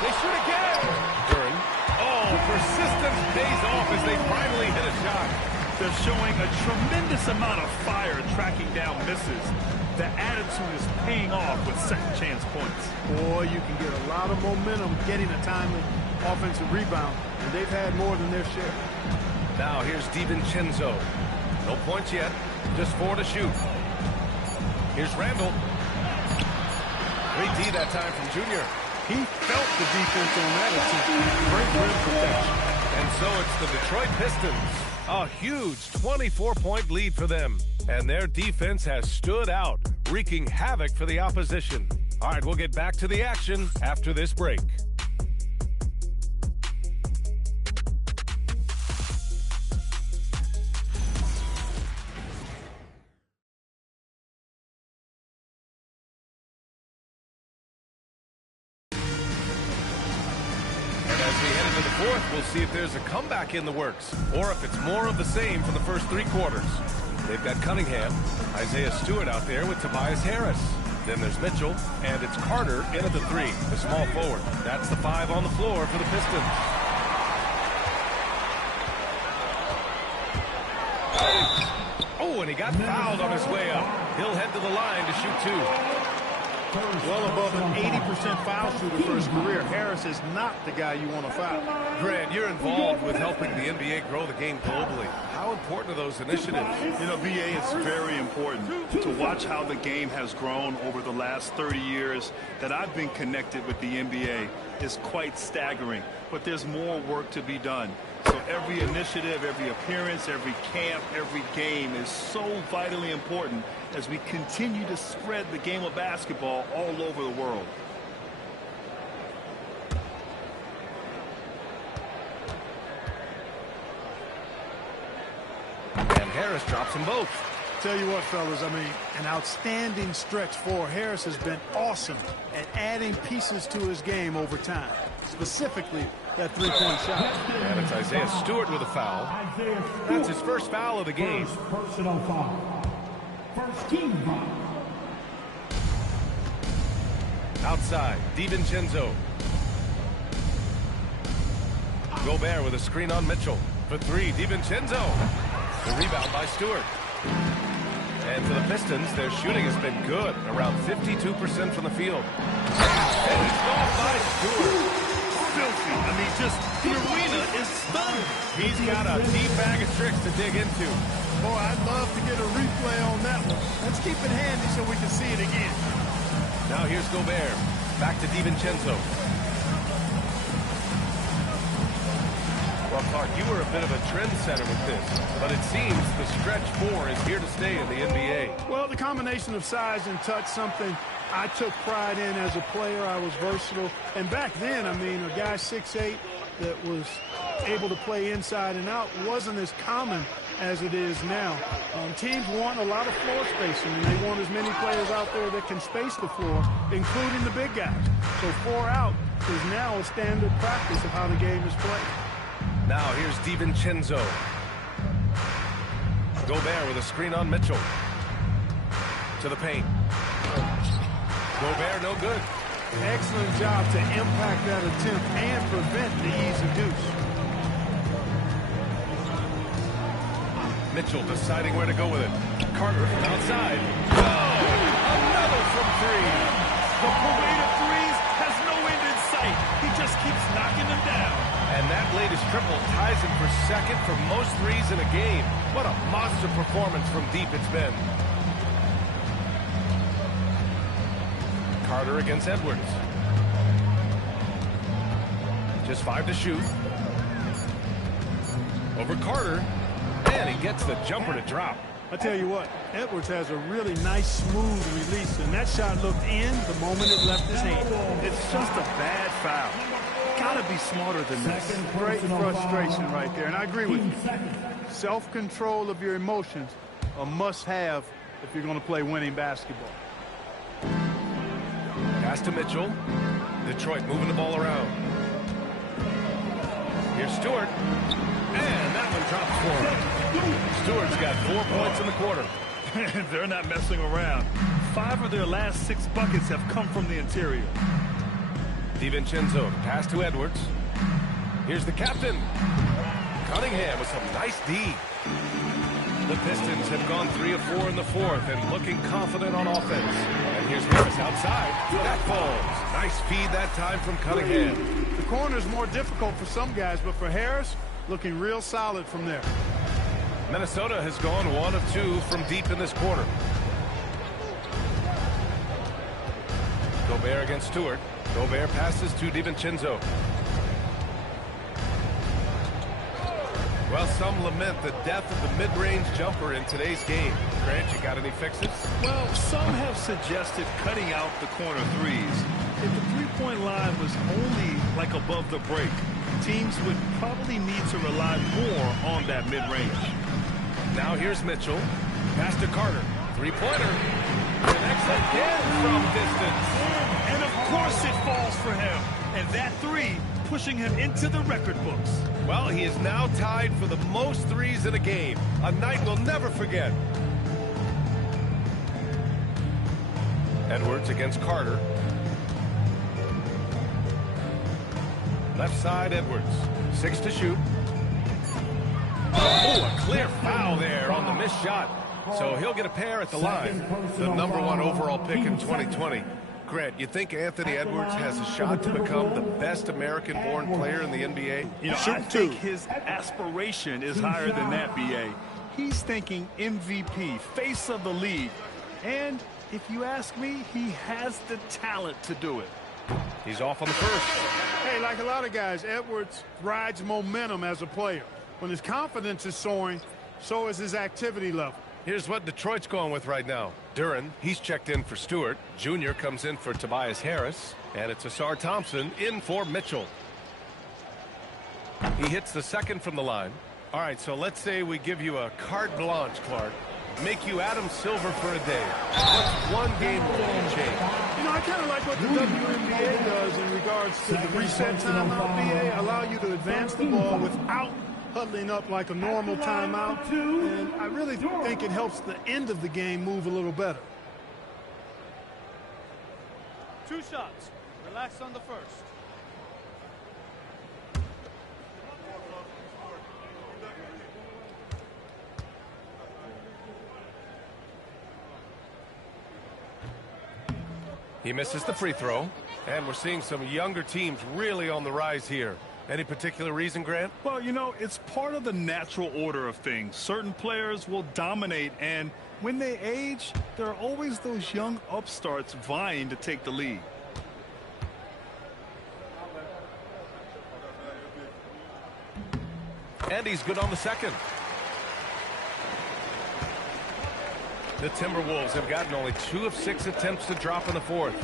They shoot again. Duren. Oh, persistence pays off as they finally hit a shot. They're showing a tremendous amount of fire tracking down misses. The attitude is paying off with second chance points. Boy, you can get a lot of momentum getting a timely offensive rebound, and they've had more than their share. Now here's DiVincenzo. No points yet, just 4 to shoot. Here's Randall. Great D that time from Junior. He felt the defense on that attempt. Great rim protection. And so it's the Detroit Pistons. A huge 24-point lead for them. And their defense has stood out, wreaking havoc for the opposition. All right, we'll get back to the action after this break. We'll see if there's a comeback in the works, or if it's more of the same for the first 3 quarters. They've got Cunningham, Isaiah Stewart out there with Tobias Harris. Then there's Mitchell, and it's Carter in at the 3, the small forward. That's the 5 on the floor for the Pistons. Oh, and he got fouled on his way up. He'll head to the line to shoot 2. Well above an 80% foul shooter for his career. Harris is not the guy you want to foul. Grant, you're involved with helping the NBA grow the game globally. How important are those initiatives? You know, BA, it's very important to watch how the game has grown over the last 30 years that I've been connected with the NBA. Is quite staggering, but there's more work to be done. So every initiative, every appearance, every camp, every game is so vitally important as we continue to spread the game of basketball all over the world. And Harris drops them both. Tell you what, fellas, I mean, an outstanding stretch for Harris has been awesome at adding pieces to his game over time, specifically that three-point shot. And it's Isaiah Stewart with a foul. That's his first foul of the game. Personal foul. First team foul. Outside, DiVincenzo. Gobert with a screen on Mitchell. For 3, DiVincenzo. The rebound by Stewart. And for the Pistons, their shooting has been good, around 52% from the field. Finished off by Stewart. Filthy. I mean, just the arena is stunned. He's got a deep bag of tricks to dig into. Boy, I'd love to get a replay on that one. Let's keep it handy so we can see it again. Now here's Gobert. Back to DiVincenzo. Well, Clark, you were a bit of a trendsetter with this, but it seems the stretch 4 is here to stay in the NBA. Well, the combination of size and touch, something I took pride in as a player. I was versatile. And back then, I mean, a guy 6'8" that was able to play inside and out wasn't as common as it is now. Teams want a lot of floor spacing, and they want as many players out there that can space the floor, including the big guys. So 4 out is now a standard practice of how the game is played. Now here's DiVincenzo. Gobert with a screen on Mitchell. To the paint. Gobert no good. Excellent job to impact that attempt and prevent the easy deuce. Mitchell deciding where to go with it. Carter from outside. Oh, another from 3. The parade of threes has no end in sight. He just keeps knocking them down. And that latest triple ties him for second for most threes in a game. What a monster performance from deep it's been. Carter against Edwards. Just 5 to shoot. Over Carter. And he gets the jumper to drop. I tell you what, Edwards has a really nice, smooth release, and that shot looked in the moment it left his hand. It's just a bad foul. Gotta be smarter than this. Great frustration right there, and I agree with you. Self-control of your emotions, a must-have if you're going to play winning basketball. Pass to Mitchell. Detroit moving the ball around. Here's Stewart. And that one drops for him. Stewart's got 4 points in the quarter. They're not messing around. 5 of their last 6 buckets have come from the interior. DiVincenzo, pass to Edwards. Here's the captain. Cunningham with some nice D. The Pistons have gone 3 of 4 in the fourth and looking confident on offense. And here's Harris outside. That falls. Nice feed that time from Cunningham. The corner's more difficult for some guys, but for Harris, looking real solid from there. Minnesota has gone 1 of 2 from deep in this quarter. Gobert against Stewart. Gobert passes to DiVincenzo. Well, some lament the death of the mid-range jumper in today's game. Grant, you got any fixes? Well, some have suggested cutting out the corner threes. If the three-point line was only like above the break, teams would probably need to rely more on that mid-range. Now here's Mitchell. Pass to Carter. Three-pointer. Connects again from distance. And of course it falls for him. And that three pushing him into the record books. Well, he is now tied for the most threes in a game. A night we'll never forget. Edwards against Carter. Left side, Edwards. 6 to shoot. Oh, a clear foul there on the missed shot. So he'll get a pair at the line. The #1 overall pick in 2020. Grant, you think Anthony Edwards has a shot to become the best American-born player in the NBA? You know, I think his aspiration is higher than that, B.A. He's thinking MVP, face of the league. And if you ask me, he has the talent to do it. He's off on the first. Hey, like a lot of guys, Edwards rides momentum as a player. When his confidence is soaring, so is his activity level. Here's what Detroit's going with right now. Duren, he's checked in for Stewart. Junior comes in for Tobias Harris. And it's Ausar Thompson in for Mitchell. He hits the second from the line. All right, so let's say we give you a carte blanche, Clark. Make you Adam Silver for a day. What's one game rule you change? You know, I kind of like what the WNBA does in regards to the reset timeout, BA. Allow you to advance the ball without huddling up like a normal timeout. And I really think it helps the end of the game move a little better. 2 shots. Relax on the first. He misses the free throw. And we're seeing some younger teams really on the rise here. Any particular reason, Grant? Well, you know, it's part of the natural order of things. Certain players will dominate, and when they age, there are always those young upstarts vying to take the lead. And he's good on the second. The Timberwolves have gotten only 2 of 6 attempts to drop in the fourth.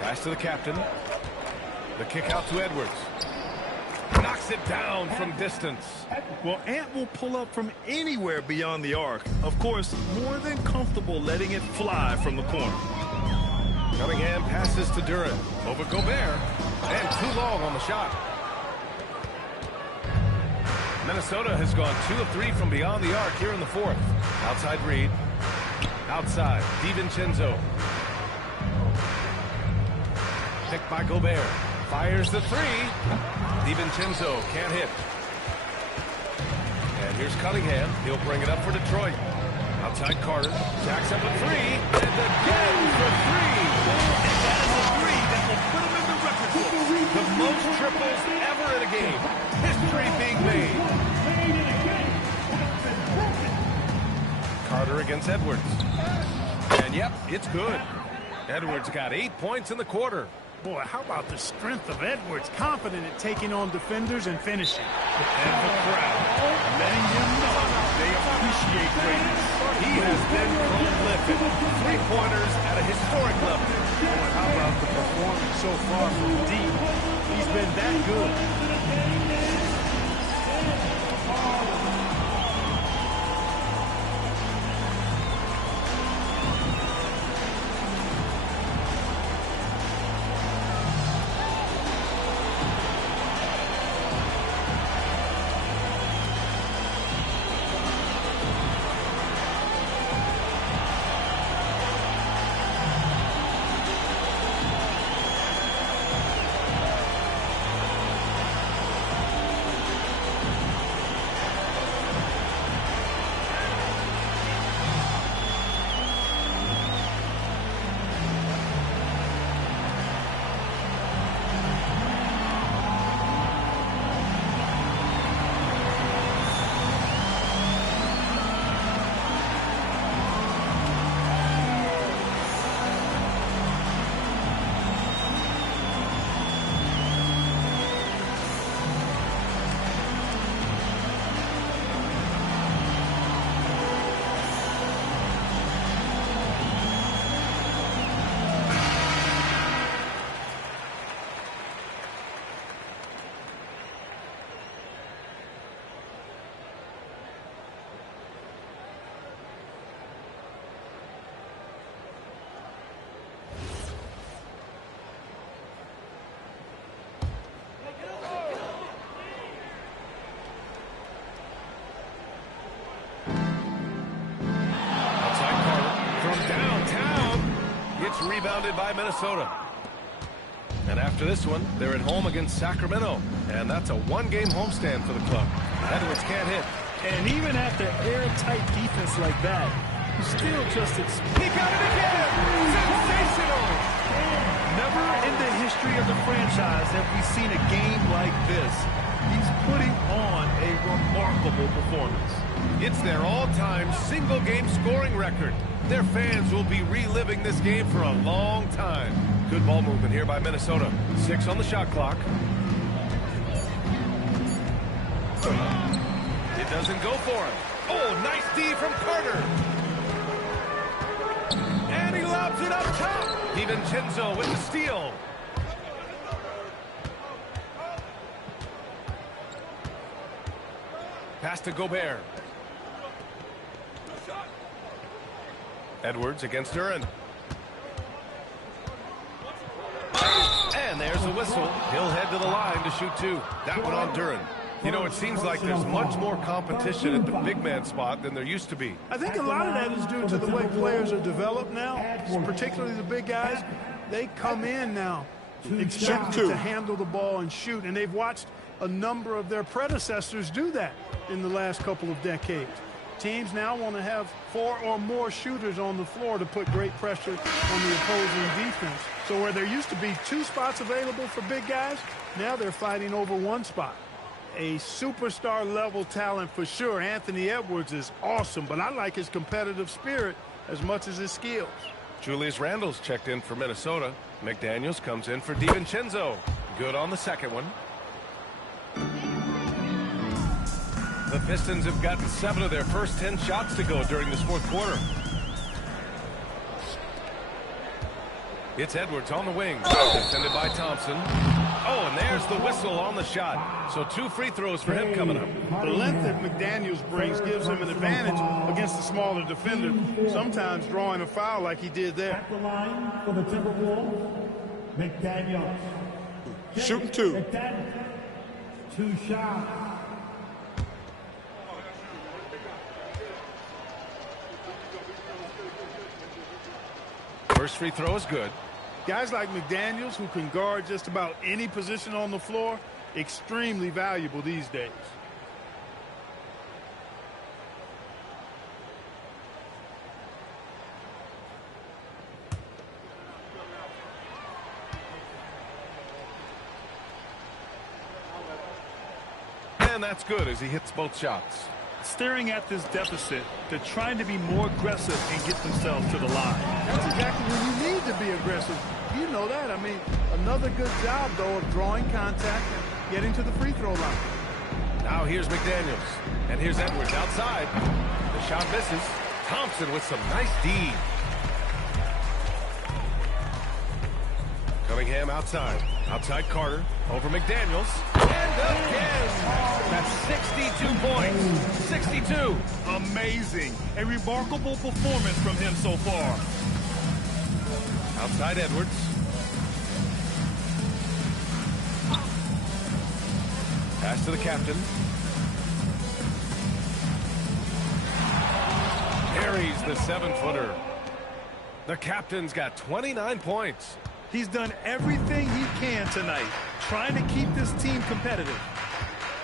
Pass to the captain. The kick out to Edwards. Knocks it down from distance. Well, Ant will pull up from anywhere beyond the arc. Of course, more than comfortable letting it fly from the corner. Cunningham passes to Duren. Over Gobert. And too long on the shot. Minnesota has gone 2 of 3 from beyond the arc here in the fourth. Outside Reed. Outside, DiVincenzo. Picked by Gobert. Fires the 3. DiVincenzo can't hit. And here's Cunningham. He'll bring it up for Detroit. Outside Carter. Jacks up a 3. And again for 3. And that is a 3 that will put him in the record book. The most triples ever in a game. History being made. Carter against Edwards. And yep, it's good. Edwards got 8 points in the quarter. Boy, how about the strength of Edwards? Confident at taking on defenders and finishing. And the crowd letting him know they appreciate greatness. He has been prolific. 3-pointers at a historic level. Boy, how about the performance so far from D? He's been that good. Rebounded by Minnesota. And after this one, they're at home against Sacramento. And that's a one-game homestand for the club. Edwards can't hit. And even after airtight defense like that, he still just he got it again! Sensational! Never in the history of the franchise have we seen a game like this. He's putting on a remarkable performance. It's their all-time single-game scoring record. Their fans will be reliving this game for a long time. Good ball movement here by Minnesota. 6 on the shot clock. It doesn't go for him. Oh, nice D from Carter. And he lobs it up top. DiVincenzo with the steal. Pass to Gobert. Edwards against Duren. And there's the whistle. He'll head to the line to shoot 2. That one on Duren. You know, it seems like there's much more competition at the big man spot than there used to be. I think a lot of that is due to the way players are developed now, particularly the big guys. They come in now expected to handle the ball and shoot, and they've watched a number of their predecessors do that in the last couple of decades. Teams now want to have 4 or more shooters on the floor to put great pressure on the opposing defense. So where there used to be 2 spots available for big guys, now they're fighting over 1 spot. A superstar level talent for sure. Anthony Edwards is awesome, but I like his competitive spirit as much as his skills. Julius Randle's checked in for Minnesota. McDaniels comes in for DiVincenzo. Good on the second one. The Pistons have gotten 7 of their first 10 shots to go during this 4th quarter. It's Edwards on the wing. Defended by Thompson. Oh, and there's the whistle on the shot. So 2 free throws for him coming up. The length that McDaniels brings gives him an advantage against the smaller defender, sometimes drawing a foul like he did there. At the line for the Timberwolves, McDaniels. Shoot 2. McDaniels. 2 shots. First free throw is good. Guys like McDaniels, who can guard just about any position on the floor, extremely valuable these days. And that's good as he hits both shots. Staring at this deficit, they're trying to be more aggressive and get themselves to the line. That's exactly when you need to be aggressive. You know that. I mean, another good job, though, of drawing contact and getting to the free throw line. Now here's McDaniels. And here's Edwards outside. The shot misses. Thompson with some nice D. Cunningham outside. Outside Carter. Over McDaniels. And again! That's 62 points. 62. Amazing. A remarkable performance from him so far. Outside Edwards. Pass to the captain. Carries the 7-footer. The captain's got 29 points. He's done everything he can tonight, trying to keep this team competitive.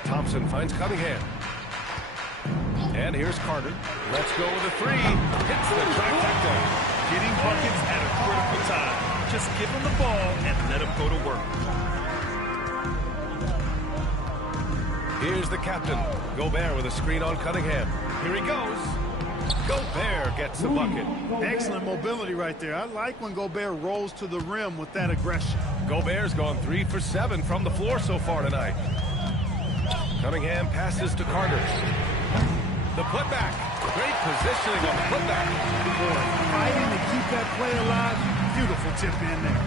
Thompson finds Cunningham. And here's Carter. Let's go with a three. Hits the trifecta. Getting buckets at a critical time. Just give him the ball and let him go to work. Here's the captain. Gobert with a screen on Cunningham. Here he goes. Gobert gets the bucket. Excellent mobility right there. I like when Gobert rolls to the rim with that aggression. Gobert's gone 3 for 7 from the floor so far tonight. Cunningham passes to Carter. The putback. Great positioning on the putback. Fighting to keep that play alive. Beautiful tip in there.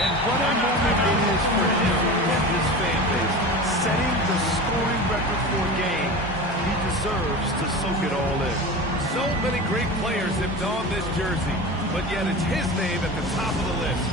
And what a moment it is for him and his fan base. Setting the scoring record for a game. He deserves to soak it all in. So many great players have donned this jersey, but yet it's his name at the top of the list.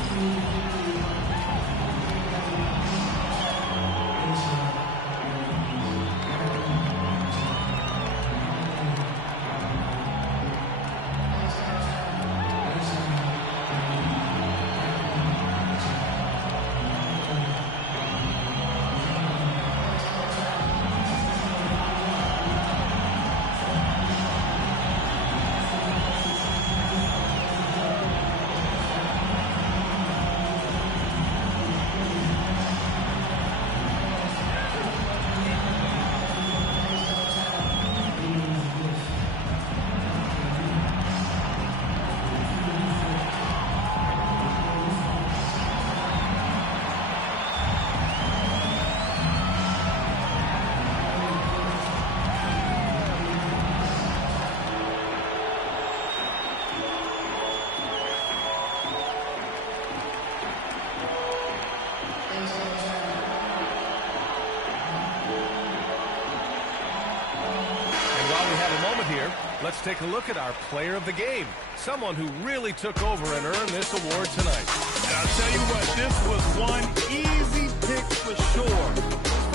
Let's take a look at our player of the game. Someone who really took over and earned this award tonight. And I'll tell you what, this was one easy pick for sure.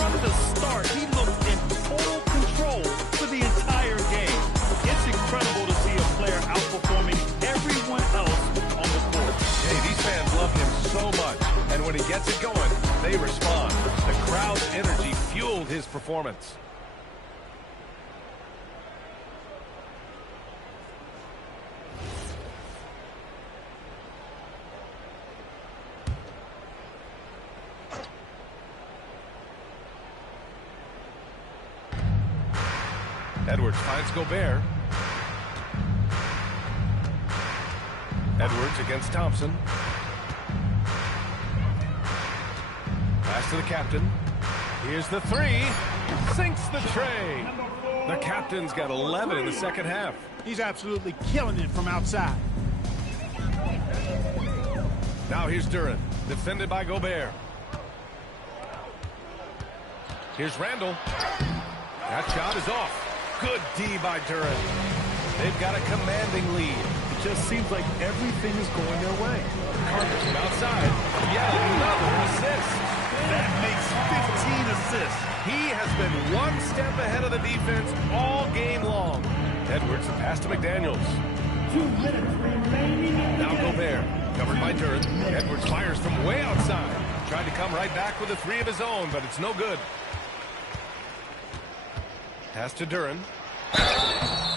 From the start, he looked in total control for the entire game. It's incredible to see a player outperforming everyone else on the court. Hey, these fans love him so much. And when he gets it going, they respond. The crowd's energy fueled his performance. Edwards finds Gobert. Edwards against Thompson. Pass to the captain. Here's the three. Sinks the tray. The captain's got 11 in the second half. He's absolutely killing it from outside. Now here's Duren, defended by Gobert. Here's Randall. That shot is off. Good D by Duren. They've got a commanding lead. It just seems like everything is going their way. Carter from outside. Yet another assist. That makes 15 assists. He has been one step ahead of the defense all game long. Edwards, the pass to McDaniels. 2 minutes remaining. Now Gobert, covered by Duren. Edwards fires from way outside. Tried to come right back with a three of his own, but it's no good. Pass to Duren.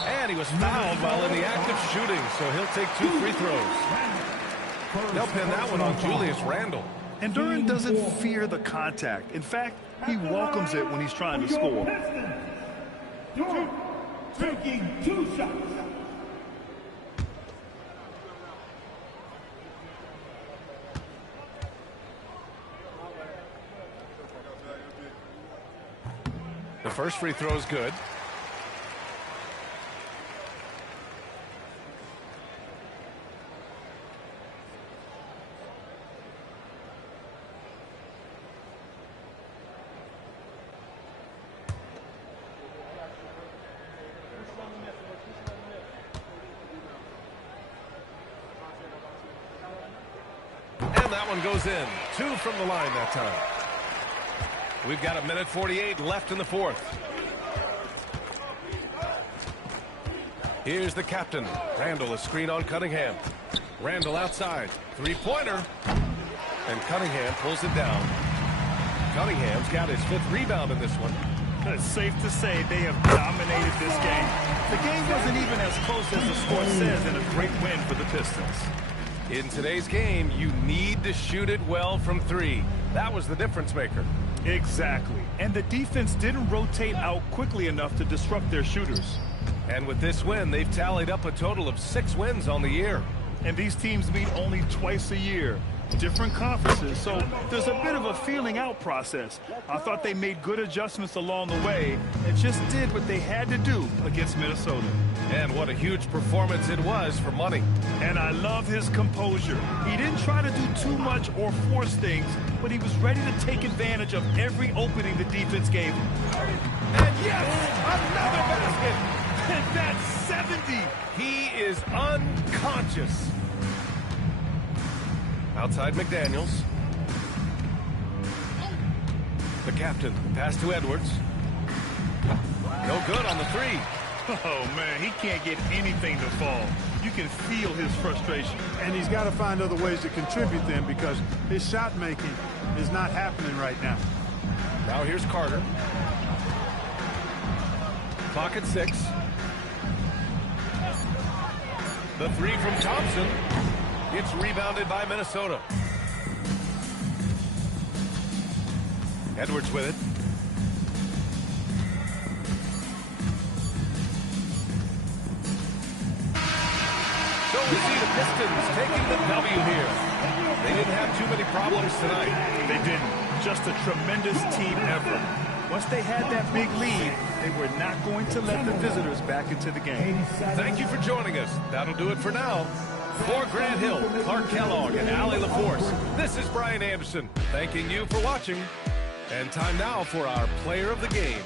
And he was fouled while in the act of shooting, so he'll take 2 free throws. They'll pin that one on Julius Randle. And Duren doesn't fear the contact. In fact, he welcomes it when he's trying to score. Duren taking 2 shots. The first free throw is good. And that one goes in. 2 from the line that time. We've got 1:48 left in the fourth. Here's the captain. Randall, a screen on Cunningham. Randall outside. Three-pointer. And Cunningham pulls it down. Cunningham's got his 5th rebound in this one. It's safe to say they have dominated this game. The game wasn't even as close as the score says, and a great win for the Pistons. In today's game, you need to shoot it well from 3. That was the difference maker. Exactly. And the defense didn't rotate out quickly enough to disrupt their shooters. And with this win, they've tallied up a total of 6 wins on the year. And these teams meet only twice a year. Different conferences, so there's a bit of a feeling out process. I thought they made good adjustments along the way and just did what they had to do against Minnesota. And what a huge performance it was for Money. And I love his composure. He didn't try to do too much or force things, but he was ready to take advantage of every opening the defense gave him. And yes, another basket. And that's 70. He is unconscious. Outside McDaniels. The captain. Pass to Edwards. No good on the 3. Oh, man, he can't get anything to fall. You can feel his frustration. And he's got to find other ways to contribute then, because his shot making is not happening right now. Now here's Carter. Clock at 6. The 3 from Thompson. It's rebounded by Minnesota. Edwards with it. So we see the Pistons taking the W here. They didn't have too many problems tonight. They didn't. Just a tremendous team effort. Once they had that big lead, they were not going to let the visitors back into the game. Thank you for joining us. That'll do it for now. For Grant Hill, Clark Kellogg, and Allie LaForce, this is Brian Anderson thanking you for watching. And time now for our player of the game.